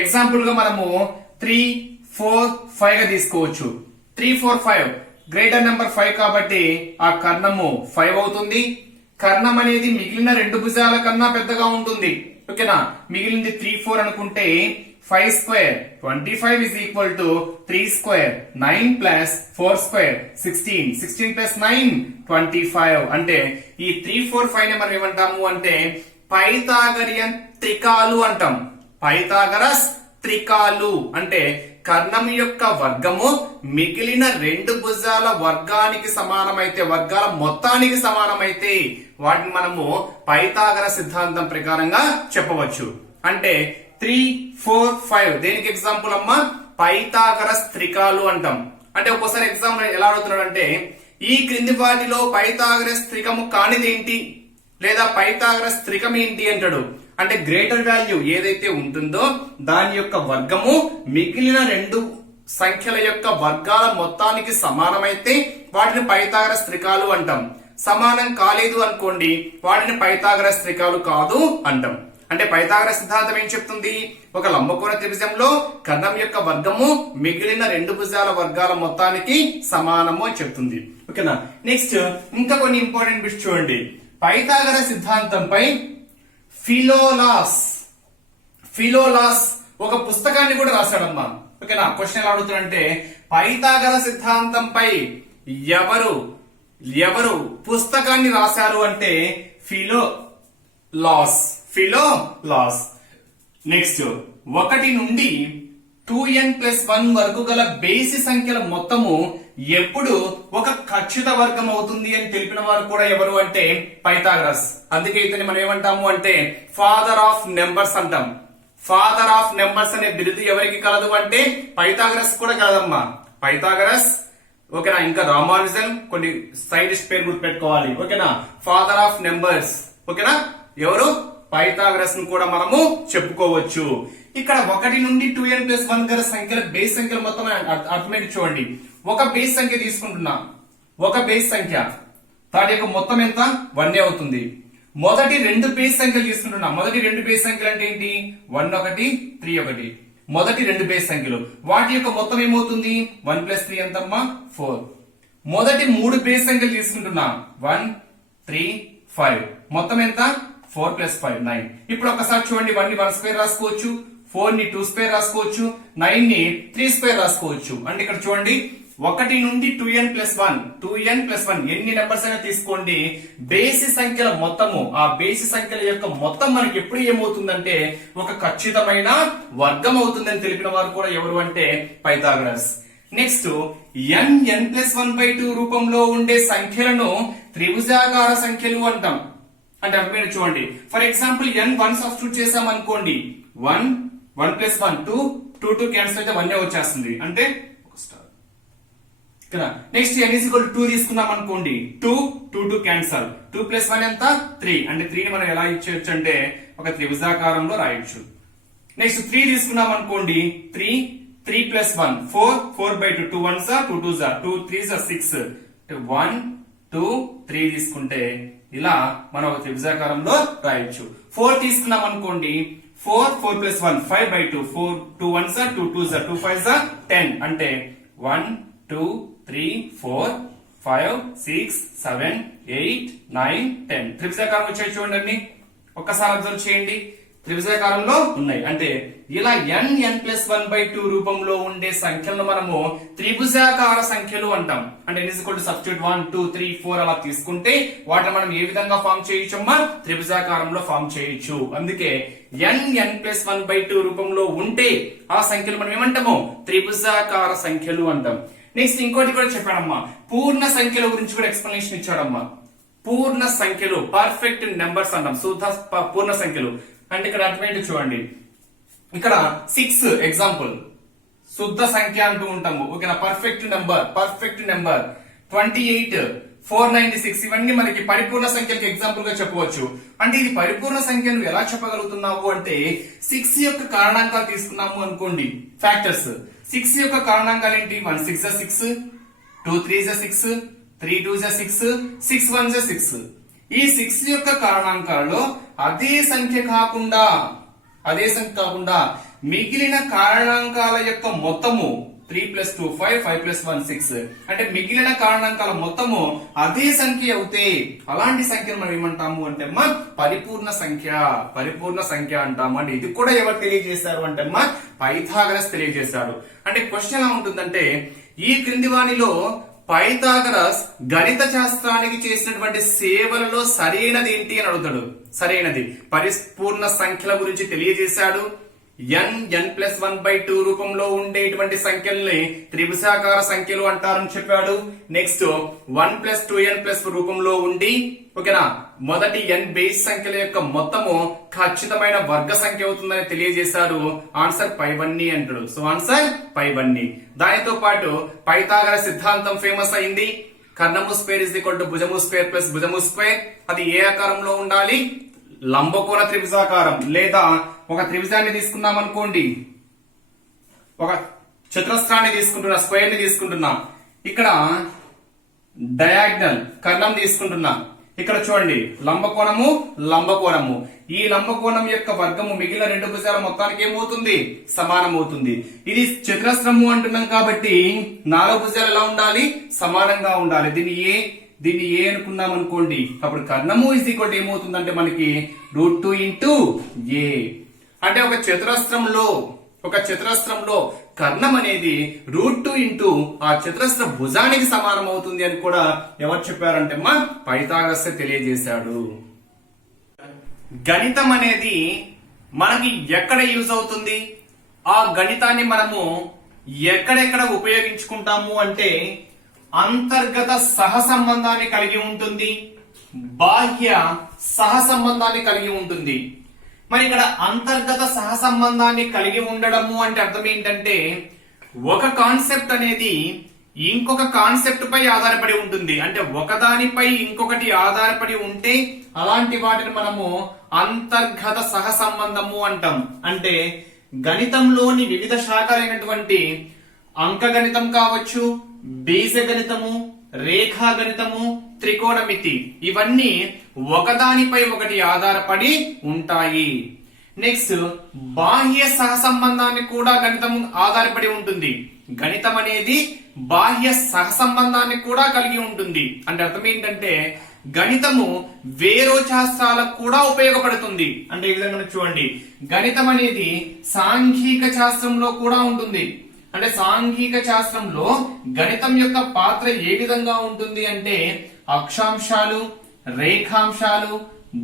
ఎగ్జాంపుల్ గా మనము 3, 4, 5 గా తీసుకోవచ్చు. 3, 4, 5 గ్రేటర్ నెంబర్ 5 కాబట్టి ఆ కర్ణము 5 అవుతుంది. కర్ణం అనేది మిగిలిన రెండు భుజాల కన్నా పెద్దగా ఉంటుంది. ఓకేనా, మిగిలింది 3, 4 అనుకుంటే 5 square 25 is equal to 3 square 9 plus 4 square 16 16 plus 9 25. అంటే ఈ 3, 4, 5 ని మనం ఏమంటాము అంటే పైథాగరియన్ త్రికాలు అంటాం. పైథాగరస్ త్రికాలు అంటే కర్ణం యొక్క వర్గము మిగిలిన రెండు భుజాల వర్గానికి సమానమైతే, వర్గాల మొత్తానికి సమానమైతే వాటిని మనము పైథాగరస్ సిద్ధాంతం ప్రకారంగా చెప్పవచ్చు. అంటే 3, 4, 5 దేనికి ఎగ్జాంపుల్ అమ్మా, పైథాగరస్ త్రికాలు అంటాం. అంటే ఒక్కోసారి ఎగ్జామ్ ఎలా అడుగుతున్నాడు అంటే ఈ క్రింది వాటిలో పైథాగరస్ త్రికము కానిదేంటి లేదా పైథాగరస్ త్రికం ఏంటి అంటాడు. అంటే గ్రేటర్ వాల్యూ ఏదైతే ఉంటుందో దాని యొక్క వర్గము మిగిలిన రెండు సంఖ్యల యొక్క వర్గాల మొత్తానికి సమానమైతే వాటిని పైథాగరస్ త్రికాలు అంటాం. సమానం కాలేదు అనుకోండి వాటిని పైథాగరస్ త్రికాలు కాదు అంటాం. అంటే పైథాగరస్ సిద్ధాంతం ఏం చెప్తుంది, ఒక లంబకోణ త్రిభుజంలో కర్ణం యొక్క వర్గము మిగిలిన రెండు భుజాల వర్గాల మొత్తానికి సమానము అని చెప్తుంది. ఓకేనా, నెక్స్ట్ ఇంకా కొన్ని ఇంపార్టెంట్ బిట్స్ చూడండి. పైథాగరస్ సిద్ధాంతంపై ఫిలోలాస్ ఒక పుస్తకాన్ని కూడా రాశాడమ్మా. ఓకేనా, క్వశ్చన్ ఎలా అడుగుతాడంటే పైథాగరస్ సిద్ధాంతంపై ఎవరు పుస్తకాన్ని రాశారు అంటే ఫిలోలాస్. నెక్స్ట్ 1 నుండి 2n+1 వరకు గల బేసి సంఖ్యల మొత్తము ఎప్పుడు ఒక ఖచ్చిత వర్గం అవుతుంది అని తెలిపిన వారు కూడా ఎవరు అంటే పైథాగరస్. అందుకే ఇతని మనం ఏమంటాము అంటే ఫాదర్ ఆఫ్ నెంబర్స్ అంటాం. ఫాదర్ ఆఫ్ నెంబర్స్ అనే బిరుదు ఎవరికి కలదు అంటే పైథాగరస్ కూడా కలదమ్మా. పైథాగరస్ ఓకేనా, ఇంకా రామానుజన్ కొన్ని సైంటిస్ట్ పేరు గుర్తు పెట్టుకోవాలి. ఓకేనా, ఫాదర్ ఆఫ్ నెంబర్స్. ఓకేనా, ఎవరు పైథాగరస్ ను కూడా మనము చెప్పుకోవచ్చు. ఇక్కడ 1 నుండి 2n+1 గల సంఖ్యల బేస్ సంఖ్యల మొత్తం అర్థమైంది చూడండి. ఒక బేస్ సంఖ్య తీసుకుంటున్నా, ఒక బేస్ సంఖ్య దాని యొక్క మొత్తం ఎంత 1 అవుతుంది. మొదటి రెండు బేస్ సంఖ్యలు తీసుకుంటున్నా, మొదటి రెండు బేస్ సంఖ్యలు అంటే ఏంటి 1 1 3 1. మొదటి రెండు బేస్ సంఖ్యలు వాటి యొక్క మొత్తం ఏమవుతుంది 1+3 ఎంతమ్మా 4. మొదటి మూడు బేస్ సంఖ్యలు తీసుకుంటున్నా 1 3 5 మొత్తం ఎంత 4+5 9. ఇప్పుడు ఒకసారి చూడండి 1 ని 1 స్క్వేర్ రాసుకోవచ్చు, 4 ని 2 స్క్వేర్ రాసుకోవచ్చు, 9 ని 3 స్క్వేర్ రాసుకోవచ్చు. అంటే ఇక్కడ చూడండి 1 నుండి 2n+1 ఎన్ని నెంబర్స్ అయినా తీసుకోండి, బేసి సంఖ్యల మొత్తము ఆ బేసి సంఖ్యల యొక్క మొత్తం మనకి ఎప్పుడు ఏమవుతుందంటే ఒక ఖచ్చితమైన వర్గం అవుతుందని తెలిపిన వారు కూడా ఎవరు అంటే పైథాగరస్. నెక్స్ట్ n+1/2 రూపంలో ఉండే సంఖ్యలను త్రిభుజాకార సంఖ్యలు అంటాం. అంటే మీరు చూడండి ఫర్ ఎగ్జాంపుల్ n1 సబ్స్టిట్యూట్ చేసాం అనుకోండి 1 1+1 2 2 క్యాన్సిల్ అయితే 1 వచ్చేస్తుంది. అంటే నెక్స్ట్ n=2 తీసుకున్నాం అనుకోండి 2 2 క్యాన్సల్ 2+1 ఎంత 3. అంటే 3 ని మనం ఎలా ఇచ్చేయచ్చు అంటే ఒక త్రిభుజాకారంలో రాయొచ్చు. నెక్స్ట్ 3 తీసుకున్నాం అనుకోండి 3 3+1 4 4/2 2 1s 2 2s 2 3s 6 1 2 3 తీసుకుంటే ఇలా మనం ఒక త్రిభుజాకారంలో రాయొచ్చు. 4 తీసుకున్నాం అనుకోండి 4 4+1 5/2 4 2 1s 2 2s 2 5s 10. అంటే 1 2 3 4 5 6 7 8 9 10 త్రిభుజాకారం వచ్చాయి చూడండి. ఒక్కసారి అబ్జర్వ్ చేయండి. త్రిభుజాకారంలో ఉన్నాయి. అంటే ఇలా n+1/2 రూపంలో ఉండే సంఖ్యలను మనము త్రిభుజాకార సంఖ్యలు అంటాం. అంటే సబ్స్టిట్యూట్ 1 2 3 4 అలా తీసుకుంటే వాటిని మనం ఏ విధంగా ఫామ్ చేయొచ్చమ్మా? త్రిభుజాకారంలో ఫామ్ చేయొచ్చు. అందుకే n+1/2 రూపంలో ఉంటే ఆ సంఖ్యలు మనం ఏమంటాము? త్రిభుజాకార సంఖ్యలు అంటాం. నెక్స్ట్ ఇంకోటి కూడా చెప్పాడమ్మా, పూర్ణ సంఖ్యల గురించి కూడా ఎక్స్ప్లెనేషన్ ఇచ్చాడమ్మా. పూర్ణ సంఖ్యలు పర్ఫెక్ట్ నెంబర్స్ అంటాం. పూర్ణ సంఖ్యలు అంటే ఇక్కడ అర్థమైంది చూడండి. ఇక్కడ 6 ఎగ్జాంపుల్ శుద్ధ సంఖ్య అంటూ ఉంటాము. ఓకేనా? పర్ఫెక్ట్ నెంబర్ 28 496 ఇవన్నీ మనకి పరిపూర్ణ సంఖ్యలకు ఎగ్జాంపుల్ గా చెప్పవచ్చు. అంటే ఇది పరిపూర్ణ సంఖ్యను ఎలా చెప్పగలుగుతున్నావు అంటే 6 యొక్క కారణాంకాలు తీసుకున్నాము అనుకోండి. ఫ్యాక్టర్స్ 6 యొక్క కారణాంకాలు ఏంటి? 1 6 6, 2 3 6, 3 2 6, 6 1 6. ఈ 6 యొక్క కారణాంకాల్లో అదే సంఖ్య కాకుండా మిగిలిన కారణాంకాల యొక్క మొత్తము 3 + 2 5, 5 + 1 6. అంటే మిగిలిన కారణాంకాల మొత్తము అదే సంఖ్య అవుతే అలాంటి సంఖ్యను మనం ఏమంటాము అంటే అమ్మా పరిపూర్ణ సంఖ్య అంటాము. అంటే ఇది కూడా ఎవరు తెలియజేశారు అంటే అమ్మా పైథాగరస్ తెలియజేశాడు. అంటే క్వశ్చన్ ఎలా ఉంటుందంటే, ఈ క్రింది వానిలో పైథాగరస్ గణిత శాస్త్రానికి చేసినటువంటి సేవలలో సరైనది ఏంటి అని అడుగుతాడు. సరైనది పరిపూర్ణ సంఖ్యల గురించి తెలియజేశాడు. n+1/2 రూపంలో ఉండేటువంటి సంఖ్యల్ని త్రిభుజాకార సంఖ్యలు అంటారని చెప్పాడు. నెక్స్ట్ 1+2n+ రూపంలో ఉండి ఓకేనా మొదటి n బేస్ సంఖ్యల యొక్క మొత్తము ఖచ్చితమైన వర్గ సంఖ్య అవుతుందని తెలియజేశాడు. ఆన్సర్ పైవన్నీ అంటాడు. సో ఆన్సర్ పైవన్నీ. దానితో పాటు పైథాగరస్ సిద్ధాంతం ఫేమస్ అయింది. కర్ణము స్క్వేర్ = భుజము స్క్వేర్ + భుజము స్క్వేర్. అది ఏ ఆకారంలో ఉండాలి? లంబకోణ త్రిభుజాకారం. లేదా ఒక త్రిభుజాన్ని తీసుకున్నాం అనుకోండి, ఒక చతురస్రాన్ని తీసుకుంటున్నా, స్క్వేర్ ని తీసుకుంటున్నా, ఇక్కడ డయాగ్నల్ కర్ణం తీసుకుంటున్నా. ఇక్కడ చూడండి లంబకోణము. ఈ లంబకోణం యొక్క వర్గము మిగిలిన రెండు భుజాల మొత్తానికి ఏమవుతుంది? సమానమవుతుంది. ఇది చతురస్రము అంటున్నాం కాబట్టి 4 భుజాలు ఎలా ఉండాలి? సమానంగా ఉండాలి. దీన్ని ఏ అనుకున్నాం అనుకోండి, అప్పుడు కర్ణము ఏమవుతుందంటే మనకి √2 × a. అంటే ఒక చతురస్రంలో కర్ణం అనేది √2 ఆ చతురస్ర భుజానికి సమానం అవుతుంది అని కూడా ఎవరు చెప్పారంటే మా పైథాగరస్ తెలియజేశాడు. గణితం అనేది మనకి ఎక్కడ యూజ్ అవుతుంది? ఆ గణితాన్ని మనము ఎక్కడెక్కడ ఉపయోగించుకుంటాము అంటే అంతర్గత సహసంబంధాన్ని కలిగి ఉంటుంది, బాహ్య సహసంబంధాన్ని కలిగి ఉంటుంది. మరి ఇక్కడ అంతర్గత సహసంబంధాన్ని కలిగి ఉండడము అంటే అర్థం ఏంటంటే ఒక కాన్సెప్ట్ అనేది ఇంకొక కాన్సెప్ట్ పై ఆధారపడి ఉంటుంది. అంటే ఒకదానిపై ఇంకొకటి ఆధారపడి ఉంటే అలాంటి వాటిని మనము అంతర్గత సహసంబంధము అంటాం. అంటే గణితంలోని వివిధ శాఖలైనటువంటి అంకగణితం కావచ్చు, బీజగణితము, రేఖాగణితము, త్రికోణమితి, ఇవన్నీ ఒకదానిపై ఒకటి ఆధారపడి ఉంటాయి. నెక్స్ట్ బాహ్య సహసంబంధాన్ని కూడా గణితం ఆధారపడి ఉంటుంది. గణితం అనేది బాహ్య సహసంబంధాన్ని కూడా కలిగి ఉంటుంది. అంటే అర్థం ఏంటంటే గణితము వేరే శాస్త్రాలకు కూడా ఉపయోగపడుతుంది. అంటే ఈ విధంగా చూడండి, గణితం అనేది సాంఘిక శాస్త్రంలో కూడా ఉంటుంది. అంటే సాంఘిక శాస్త్రంలో గణితం యొక్క పాత్ర ఏ విధంగా ఉంటుంది అంటే అక్షాంశాలు, రేఖాంశాలు,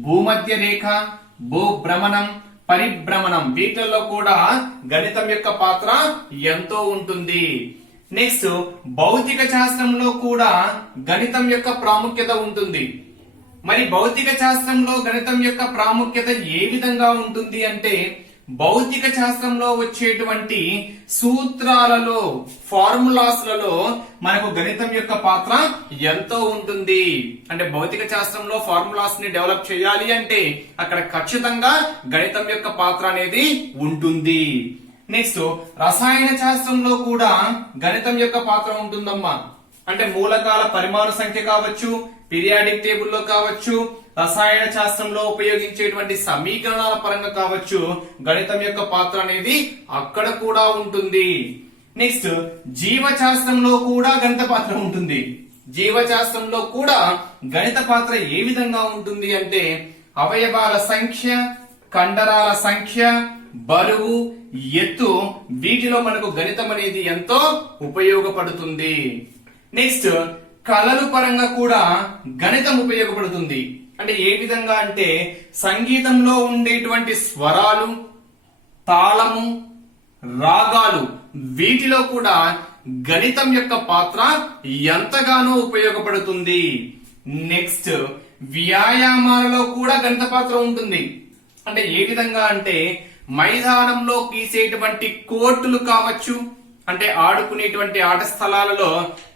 భూమధ్య రేఖ, భూభ్రమణం, పరిభ్రమణం, వీటిల్లో కూడా గణితం యొక్క పాత్ర ఎంతో ఉంటుంది. నెక్స్ట్ భౌతిక శాస్త్రంలో కూడా గణితం యొక్క ప్రాముఖ్యత ఉంటుంది. మరి భౌతిక శాస్త్రంలో గణితం యొక్క ప్రాముఖ్యత ఏ విధంగా ఉంటుంది అంటే భౌతిక శాస్త్రంలో వచ్చేటువంటి సూత్రాలలో, ఫార్ములాస్లలో మనకు గణితం యొక్క పాత్ర ఎంతో ఉంటుంది. అంటే భౌతిక శాస్త్రంలో ఫార్ములాస్ ని డెవలప్ చేయాలి అంటే అక్కడ ఖచ్చితంగా గణితం యొక్క పాత్ర అనేది ఉంటుంది. నెక్స్ట్ రసాయన శాస్త్రంలో కూడా గణితం యొక్క పాత్ర ఉంటుందమ్మా. అంటే మూలకాల పరిమాణు సంఖ్య కావచ్చు, పీరియాడిక్ టేబుల్లో కావచ్చు, రసాయన శాస్త్రంలో ఉపయోగించేటువంటి సమీకరణాల పరంగా కావచ్చు, గణితం యొక్క పాత్ర అనేది అక్కడ కూడా ఉంటుంది. నెక్స్ట్ జీవశాస్త్రంలో కూడా గణిత పాత్ర ఉంటుంది. జీవశాస్త్రంలో కూడా గణిత పాత్ర ఏ విధంగా ఉంటుంది అంటే అవయవాల సంఖ్య, కండరాల సంఖ్య, బరువు, ఎత్తు, వీటిలో మనకు గణితం అనేది ఎంతో ఉపయోగపడుతుంది. నెక్స్ట్ కళలు పరంగా కూడా గణితం ఉపయోగపడుతుంది. అంటే ఏ విధంగా అంటే సంగీతంలో ఉండేటువంటి స్వరాలు, తాళము, రాగాలు, వీటిలో కూడా గణితం యొక్క పాత్ర ఎంతగానో ఉపయోగపడుతుంది. నెక్స్ట్ వ్యాయామాలలో కూడా గణిత పాత్ర ఉంటుంది. అంటే ఏ విధంగా అంటే మైదానంలో గీసేటువంటి కోర్టులు కావచ్చు, అంటే ఆడుకునేటువంటి ఆట స్థలాలలో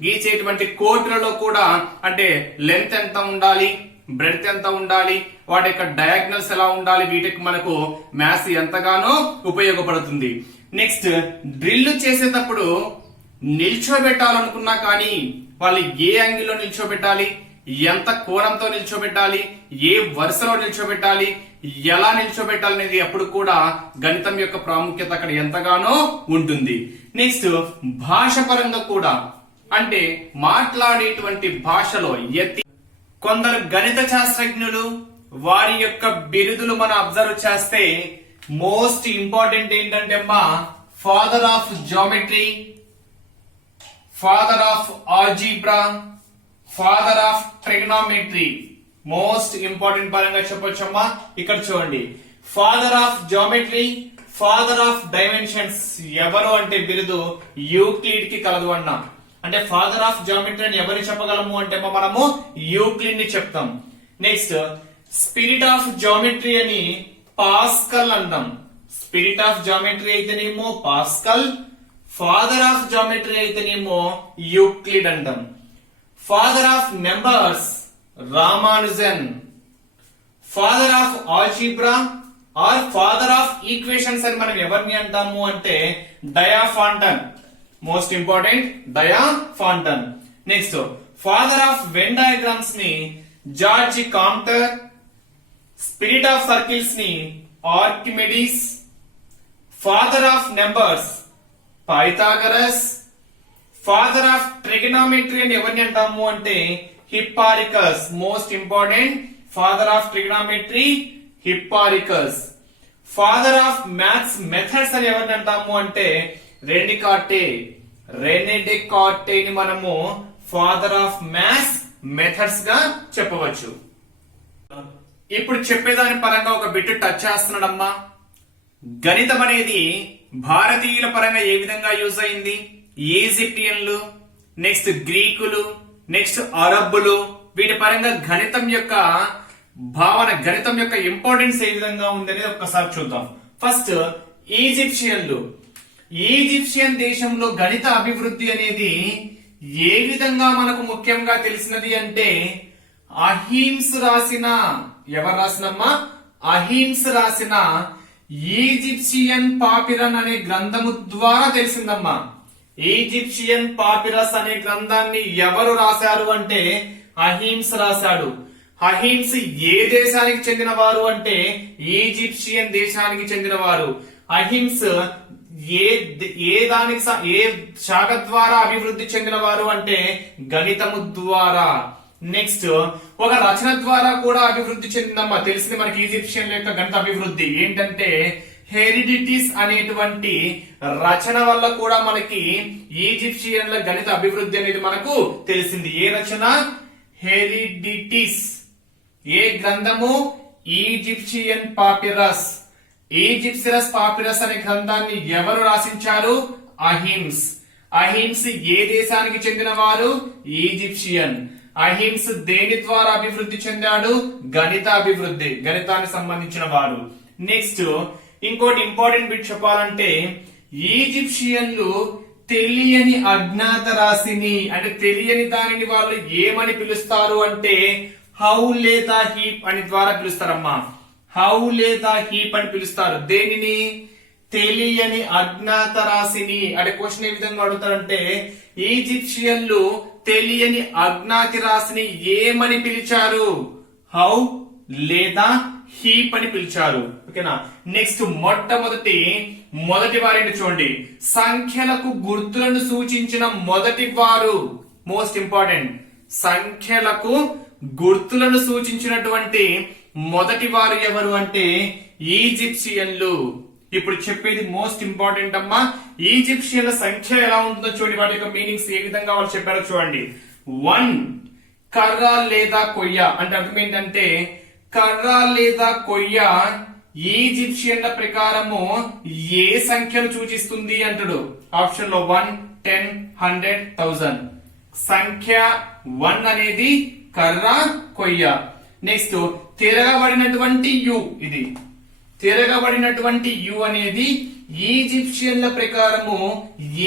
గీసేటువంటి కోర్టులలో కూడా అంటే లెంత్ ఎంత ఉండాలి, బ్రెడ్త్ ఎంత ఉండాలి, వాటి యొక్క డయాగ్నల్స్ ఎలా ఉండాలి, వీటికి మనకు మ్యాథ్స్ ఎంతగానో ఉపయోగపడుతుంది. నెక్స్ట్ డ్రిల్ చేసేటప్పుడు నిల్చోబెట్టాలనుకున్నా కానీ వాళ్ళు ఏ యాంగిల్లో నిల్చోబెట్టాలి, ఎంత కోణంతో నిల్చోబెట్టాలి, ఏ వరుసలో నిల్చోబెట్టాలి, ఎలా నిల్చోబెట్టాలి అనేది అప్పుడు కూడా గణితం యొక్క ప్రాముఖ్యత అక్కడ ఎంతగానో ఉంటుంది. నెక్స్ట్ భాష పరంగా కూడా అంటే మాట్లాడేటువంటి భాషలో కొందరు గణిత శాస్త్రజ్ఞులు వారి యొక్క బిరుదులు మనం అబ్జర్వ్ చేస్తే మోస్ట్ ఇంపార్టెంట్ ఏంటంటే అమ్మా father of geometry, father of algebra, father of trigonometry. Most important పరంగా చెప్పొచ్చమ్మా. ఇక్కడ చూడండి, father of geometry, father of dimensions ఎవరు అంటే బిరుదు యూక్లిడ్ కి కలదు అన్నాం. అంటే ఫాదర్ ఆఫ్ జియోమెట్రీ అని ఎవరిని చెప్పగలము అంటే మనము యూక్లిడ్ ని చెప్తాం. నెక్స్ట్ స్పిరిట్ ఆఫ్ జియోమెట్రీ అని పాస్కల్ అంటాం. స్పిరిట్ ఆఫ్ జియోమెట్రీ అయితేనేమో పాస్కల్, ఫాదర్ ఆఫ్ జియోమెట్రీ అయితేనేమో యూక్లిడ్ అంటాం. Father of numbers Ramanujan, father of algebra or father of equations అని మనం ఎవరిని అంటాము అంటే Diophantus. Most important Diophantus. Next father of Venn diagrams ని George Cantor, spirit of circles ని Archimedes, father of numbers Pythagoras, father of trigonometry అని ఎవరిని అంటాము అంటే Hipparchus. Most important father of trigonometry Hipparchus. Father of maths methods అని ఎవరిని అంటాము అంటే రెనే డెకార్టే ని మనము ఫాదర్ ఆఫ్ మ్యాథ్స్ మెథడ్స్ గా చెప్పవచ్చు. ఇప్పుడు చెప్పేదాని పరంగా ఒక బిట్ టచ్ చేస్తున్నాడమ్మా. గణితం అనేది భారతీయుల పరంగా ఏ విధంగా యూజ్ అయింది, ఈజిప్టియన్లు, నెక్స్ట్ గ్రీకులు, నెక్స్ట్ అరబ్బులు, వీటి పరంగా గణితం యొక్క భావన, గణితం యొక్క ఇంపార్టెన్స్ ఏ విధంగా ఉందనేది ఒక్కసారి చూద్దాం. ఫస్ట్ ఈజిప్షియన్లు. ఈజిప్షియన్ దేశంలో గణిత అభివృద్ధి అనేది ఏ విధంగా మనకు ముఖ్యంగా తెలిసినది అంటే అహింస్ రాసిన, ఎవరు రాసినమ్మా అహింస్ రాసిన ఈజిప్షియన్ పాపిరన్ అనే గ్రంథము ద్వారా తెలిసిందమ్మా. ఈజిప్షియన్ పాపిరస్ అనే గ్రంథాన్ని ఎవరు రాశారు అంటే అహింస్ రాశాడు. అహింస్ ఏ దేశానికి చెందిన వారు అంటే ఈజిప్షియన్ దేశానికి చెందిన వారు. అహింస్ ఏ శాఖ ద్వారా అభివృద్ధి చెందిన వారు అంటే గణితము ద్వారా. నెక్స్ట్ ఒక రచన ద్వారా కూడా అభివృద్ధి చెందిందమ్మా. తెలిసింది మనకి ఈజిప్షియన్ యొక్క గణిత అభివృద్ధి ఏంటంటే హెరిడిటిస్ అనేటువంటి రచన వల్ల కూడా మనకి ఈజిప్షియన్ల గణిత అభివృద్ధి అనేది మనకు తెలిసింది. ఏ రచన? హెరిడిటిస్. ఏ గ్రంథము? Egyptian papyrus. ఈజిప్షియస్ పాపిరస్ అనే గ్రంథాన్ని ఎవరు రాసించారు? అహింస్. అహింస్ ఏ దేశానికి చెందిన వారు? ఈజిప్షియన్. అహింస్ దేని ద్వారా అభివృద్ధి చెందాడు? గణిత అభివృద్ధి, గణితానికి సంబంధించిన వారు. నెక్స్ట్ ఇంకోటి ఇంపార్టెంట్ బిట్ చెప్పాలంటే ఈజిప్షియన్లు తెలియని అజ్ఞాత రాశిని, అంటే తెలియని దానిని వాళ్ళు ఏమని పిలుస్తారు అంటే హౌ లేదా హీప్ అని ద్వారా పిలుస్తారమ్మా. హౌ లేదా హీప్ అని పిలుస్తారు. దేనిని? తెలియని అజ్ఞాత రాశిని. అంటే క్వశ్చన్ ఏ విధంగా అడుగుతారంటే ఈజిప్షియన్లు తెలియని అజ్ఞాతి రాశిని ఏమని పిలిచారు? హౌ లేదా హీప్ అని పిలిచారు. ఓకేనా. నెక్స్ట్ మొదటి వారిని చూడండి. సంఖ్యలకు గుర్తులను సూచించిన మొదటి వారు. Most important. సంఖ్యలకు గుర్తులను సూచించినటువంటి మొదటి వారు ఎవరు అంటే ఈజిప్షియన్లు. ఇప్పుడు చెప్పేది మోస్ట్ ఇంపార్టెంట్ అమ్మా. ఈజిప్షియన్ల సంఖ్య ఎలా ఉంటుందో చూడండి, వాటి యొక్క మీనింగ్స్ ఏ విధంగా వాళ్ళు చెప్పారో చూడండి. 1 కర్ర లేదా కొయ్య అంటే అర్థం ఏంటంటే కర్ర లేదా కొయ్య ఈజిప్షియన్ల ప్రకారము ఏ సంఖ్యను సూచిస్తుంది అంటాడు. ఆప్షన్ లో 1, 10, 100, 1000. సంఖ్య 1 అనేది కర్ర కొయ్య. నెక్స్ట్ తిరగబడినటువంటి యు, ఇది తిరగబడినటువంటి యు అనేది ఈజిప్షియన్ల ప్రకారము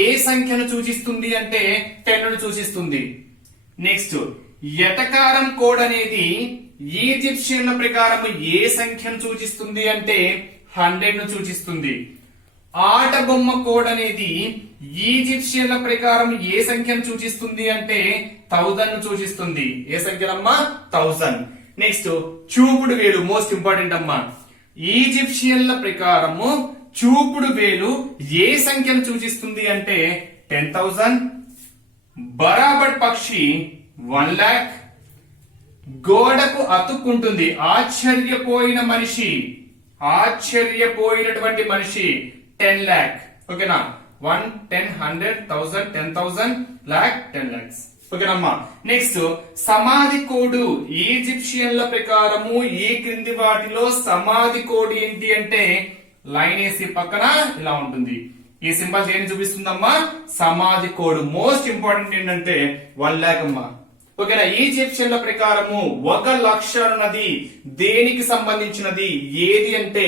ఏ సంఖ్యను సూచిస్తుంది అంటే 10 ను సూచిస్తుంది. నెక్స్ట్ ఎటకారం కోడ్ అనేది ఈజిప్షియన్ల ప్రకారం ఏ సంఖ్యను సూచిస్తుంది అంటే 100 ను సూచిస్తుంది. ఆట బొమ్మ కోడ్ అనేది ఈజిప్షియన్ల ప్రకారం ఏ సంఖ్యను సూచిస్తుంది అంటే 1000 ను సూచిస్తుంది. ఏ సంఖ్యనమ్మా? 1000. నెక్స్ట్ చూపుడు వేలు మోస్ట్ ఇంపార్టెంట్ అమ్మా. ఈజిప్షియన్ల ప్రకారము చూపుడు వేలు ఏ సంఖ్యను సూచిస్తుంది అంటే 10,000. బరాబర్ పక్షి 1 lakh. గోడకు అతుక్కుంటుంది ఆశ్చర్యపోయిన మనిషి, ఆశ్చర్యపోయినటువంటి మనిషి 10 lakh. ఓకేనా? 1, 10, 100, 1000, 10,000, lakh, 10 lakhs. ఓకేనమ్మా. నెక్స్ట్ సమాధి కోడు ఈజిప్షియన్ల ప్రకారము ఈ క్రింది వాటిలో సమాధి కోడ్ ఏంటి అంటే లైన్ వేసి పక్కన ఇలా ఉంటుంది. ఈ సింబల్ దేని చూపిస్తుందమ్మా? సమాధి కోడ్. మోస్ట్ ఇంపార్టెంట్ ఏంటంటే 1 lakh అమ్మా. ఓకేనా? ఈజిప్షియన్ల ప్రకారము 1 లక్ష అన్నది దేనికి సంబంధించినది ఏది అంటే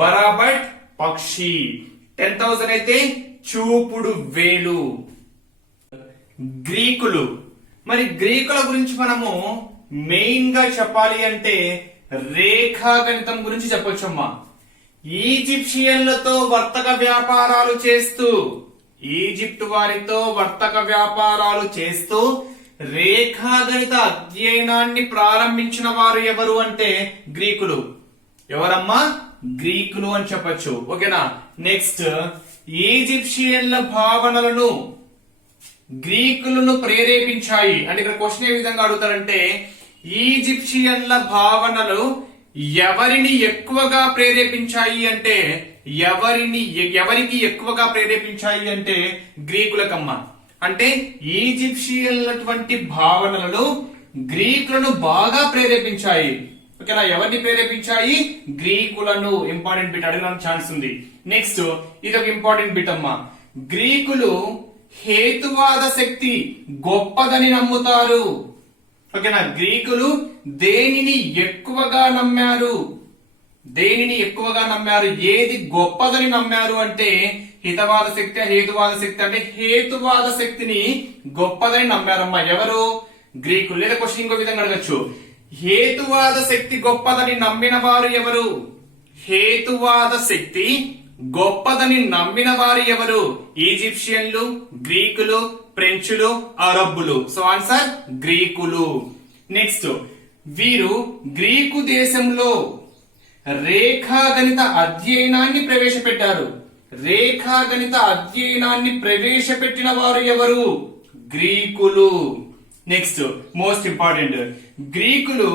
బరాబర్ పక్షి. 10,000 అయితే చూపుడు వేలు. గ్రీకులు, మరి గ్రీకుల గురించి మనము మెయిన్ గా చెప్పాలి అంటే రేఖాగణితం గురించి చెప్పొచ్చమ్మా. ఈజిప్షియన్లతో వర్తక వ్యాపారాలు చేస్తూ, ఈజిప్ట్ వారితో వర్తక వ్యాపారాలు చేస్తూ రేఖాగణిత అధ్యయనాన్ని ప్రారంభించిన వారు ఎవరు అంటే గ్రీకులు. ఎవరమ్మా? గ్రీకులు అని చెప్పొచ్చు. ఓకేనా? నెక్స్ట్ ఈజిప్షియన్ల భావనలను గ్రీకులను ప్రేరేపించాయి అంటే ఇక్కడ క్వశ్చన్ ఏ విధంగా అడుగుతారంటే ఈజిప్షియన్ల భావనలు ఎవరిని ఎక్కువగా ప్రేరేపించాయి అంటే ఎవరికి ఎక్కువగా ప్రేరేపించాయి అంటే గ్రీకులకమ్మా. అంటే ఈజిప్షియన్లటువంటి భావనలు గ్రీకులను బాగా ప్రేరేపించాయి. ఓకేనా? ఎవరిని ప్రేరేపించాయి? గ్రీకులను. ఇంపార్టెంట్ బిట్ అడగడానికి ఛాన్స్ ఉంది. నెక్స్ట్ ఇది ఒక ఇంపార్టెంట్ బిట్ అమ్మా. గ్రీకులు హేతువాద శక్తి గొప్పదని నమ్ముతారు. ఓకేనా? గ్రీకులు దేనిని ఎక్కువగా నమ్మారు? దేనిని ఎక్కువగా నమ్మారు? ఏది గొప్పదని నమ్మారు అంటే హితవాద శక్తి, హేతువాద శక్తి అంటే హేతువాద శక్తిని గొప్పదని నమ్మారమ్మా. ఎవరు? గ్రీకులు. లేదా క్వశ్చన్ ఇంకో విధంగా అడగచ్చు, హేతువాద శక్తి గొప్పదని నమ్మిన వారు ఎవరు? హేతువాద శక్తి గొప్పదని నమ్మిన వారు ఎవరు? ఈజిప్షియన్లు, గ్రీకులు, ఫ్రెంచులు, అరబ్బులు. సో ఆన్సర్ గ్రీకులు. నెక్స్ట్ వీరు గ్రీకు దేశంలో రేఖాగణిత అధ్యయనాన్ని ప్రవేశపెట్టారు. రేఖాగణిత అధ్యయనాన్ని ప్రవేశపెట్టిన వారు ఎవరు? గ్రీకులు. నెక్స్ట్ మోస్ట్ ఇంపార్టెంట్, గ్రీకులు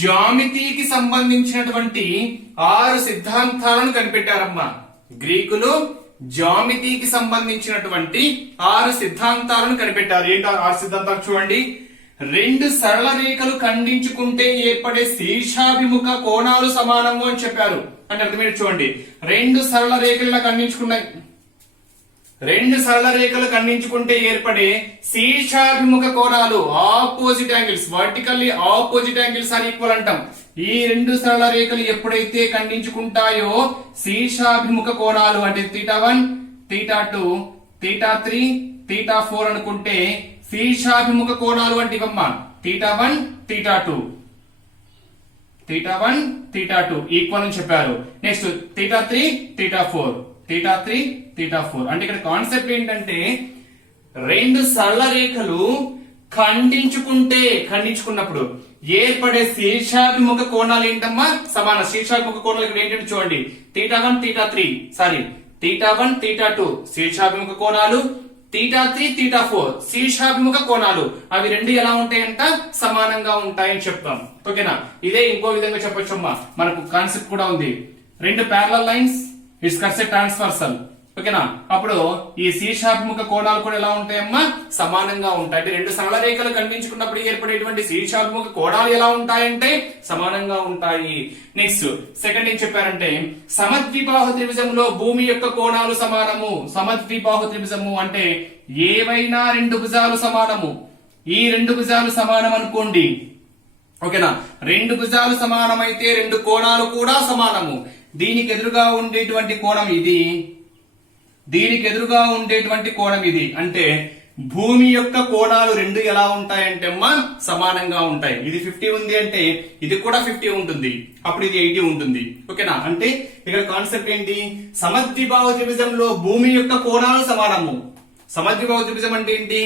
జ్యామితికి సంబంధించినటువంటి 6 సిద్ధాంతాలను కనిపెట్టారమ్మా. గ్రీకులు జ్యామితికి సంబంధించినటువంటి 6 సిద్ధాంతాలను కనిపెట్టారు. ఏంటి 6 సిద్ధాంతాలు చూడండి. 2 సరళ రేఖలు ఖండించుకుంటే ఏర్పడే శీర్షాభిముఖ కోణాలు సమానము అని చెప్పారు. అంటే అర్థమేంటి చూడండి. 2 సరళ రేఖలను ఖండించుకున్నాయి. 2 సరళ రేఖలు ఖండించుకుంటే ఏర్పడే శీర్షాభిముఖ కోణాలు opposite angles, vertically opposite angles are equal అంటాం. ఈ 2 సరళ రేఖలు ఎప్పుడైతే ఖండించుకుంటాయో శీర్షాభిముఖ కోణాలు అంటే θ1, θ2, θ3, θ4 అనుకుంటే శీర్షాభిముఖ కోణాలు అంటే ఇవమ్మా θ1, θ2, θ1, θ2 ఈక్వల్ అని చెప్పారు. నెక్స్ట్ θ3, θ4, θ3, θ4 అంటే ఇక్కడ కాన్సెప్ట్ ఏంటంటే 2 సరళ రేఖలు ఖండించుకున్నప్పుడు ఏర్పడే శీర్షాభిముఖ కోణాలు ఏంటమ్మా? సమాన శీర్షాభిముఖ కోణాలు ఇక్కడ ఏంటంటే చూడండి. θ1, θ3 సారీ θ1, θ2 శీర్షాభిముఖ కోణాలు, θ3 θ4 శీర్షాభిముఖ కోణాలు అవి రెండు ఎలా ఉంటాయంట సమానంగా ఉంటాయని చెప్తాం. ఓకేనా, ఇదే ఇంకో విధంగా చెప్పొచ్చమ్మా, మనకు కాన్సెప్ట్ కూడా ఉంది. రెండు parallel lines it's cuts transversal. ఓకేనా, అప్పుడు ఈ శీర్షాభిముఖ కోణాలు కూడా ఎలా ఉంటాయమ్మా సమానంగా ఉంటాయి. అంటే రెండు సరళ రేఖలు ఖండించుకున్నప్పుడు ఏర్పడేటువంటి శీర్షాభిముఖ కోణాలు ఎలా ఉంటాయంటే సమానంగా ఉంటాయి. నెక్స్ట్ సెకండ్ ఏం చెప్పారంటే సమద్విబాహు త్రిభుజంలో భూమి యొక్క కోణాలు సమానము. సమద్విబాహు త్రిభుజము అంటే ఏవైనా రెండు భుజాలు సమానము. ఈ రెండు భుజాలు సమానం అనుకోండి. ఓకేనా, రెండు భుజాలు సమానమైతే రెండు కోణాలు కూడా సమానము. దీనికి ఎదురుగా ఉండేటువంటి కోణం ఇది, దీనికి ఎదురుగా ఉండేటువంటి కోణం ఇది. అంటే భూమి యొక్క కోణాలు రెండు ఎలా ఉంటాయంటే అమ్మా సమానంగా ఉంటాయి. ఇది 50 ఉంది అంటే ఇది కూడా 50 ఉంటుంది, అప్పుడు ఇది 80 ఉంటుంది. ఓకేనా, అంటే ఇక్కడ కాన్సెప్ట్ ఏంటి, సమద్విబాహు త్రిభుజంలో భూమి యొక్క కోణాలు సమానము. సమద్విబాహు త్రిభుజం అంటే ఏంటి,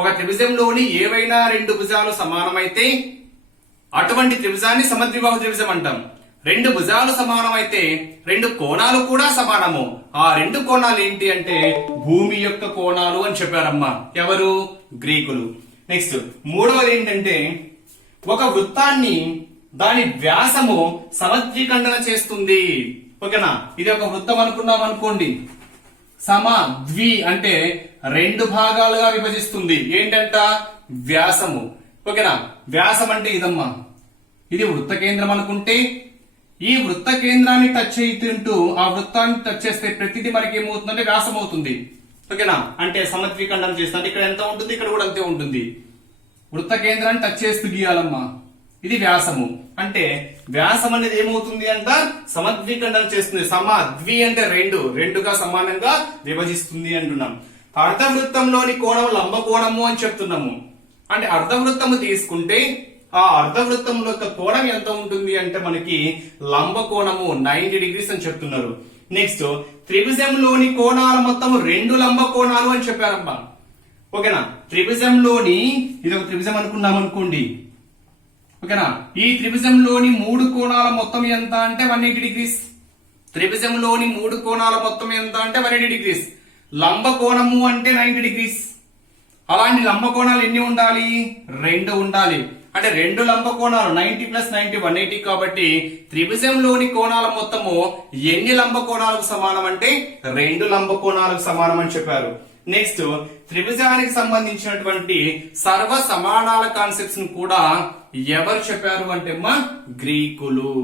ఒక త్రిభుజంలోని ఏవైనా రెండు భుజాలు సమానమైతే అటువంటి త్రిభుజాన్ని సమద్విబాహు త్రిభుజం అంటాం. రెండు భుజాలు సమానమైతే రెండు కోణాలు కూడా సమానము. ఆ రెండు కోణాలు ఏంటి అంటే భూమి యొక్క కోణాలు అని చెప్పారమ్మా ఎవరు, గ్రీకులు. నెక్స్ట్ మూడవది ఏంటంటే ఒక వృత్తాన్ని దాని వ్యాసము సమద్విఖండన చేస్తుంది. ఓకేనా, ఇది ఒక వృత్తం అనుకున్నాం అనుకోండి, ద్వి అంటే రెండు భాగాలుగా విభజిస్తుంది. ఏంటంట వ్యాసము. ఓకేనా, వ్యాసం అంటే ఇదమ్మా, ఇది వృత్త కేంద్రం అనుకుంటే ఈ వృత్త కేంద్రాన్ని టచ్ చేస్తుంటూ ఆ వృత్తాన్ని టచ్ చేస్తే ప్రతిదీ మనకి ఏమవుతుందంటే వ్యాసం అవుతుంది. ఓకేనా, అంటే సమద్విఖండం చేస్తుంది. ఇక్కడ ఎంత ఉంటుంది, ఇక్కడ కూడా అంతే ఉంటుంది. వృత్త కేంద్రాన్ని టచ్ చేస్తూ గీయాలమ్మా, ఇది వ్యాసము. అంటే వ్యాసం అనేది ఏమవుతుంది అంట సమద్విఖండం చేస్తుంది. ద్వి అంటే రెండుగా సమానంగా విభజిస్తుంది అంటున్నాం. అర్ధవృత్తంలోని కోణం లంబ కోణము అని చెప్తున్నాము. అంటే అర్ధవృత్తము తీసుకుంటే ఆ అర్ధవృత్తం యొక్క కోణం ఎంత ఉంటుంది అంటే మనకి లంబ కోణము 90 డిగ్రీస్ అని చెప్తున్నారు. నెక్స్ట్ త్రిభుజంలోని కోణాల మొత్తం రెండు లంబ కోణాలు అని చెప్పారమ్మా. ఓకేనా, త్రిభుజంలోని ఇది ఒక త్రిభుజం అనుకున్నాం అనుకోండి. ఓకేనా, ఈ త్రిభుజంలోని మూడు కోణాల మొత్తం ఎంత అంటే 180 డిగ్రీస్. త్రిభుజంలోని మూడు కోణాల మొత్తం ఎంత అంటే 180 డిగ్రీస్. లంబ కోణము అంటే 90 డిగ్రీస్. అలాంటి లంబ కోణాలు ఎన్ని ఉండాలి, రెండు ఉండాలి. అంటే రెండు లంబ కోణాలు 90 + 90 180 కాబట్టి త్రిభుజంలోని కోణాల మొత్తము ఎన్ని లంబ కోణాలకు సమానం అంటే రెండు లంబ కోణాలకు సమానం అని చెప్పారు. నెక్స్ట్ త్రిభుజానికి సంబంధించినటువంటి సర్వ సమానాల కాన్సెప్ట్స్ ను కూడా ఎవరు చెప్పారు అంటే గ్రీకులు.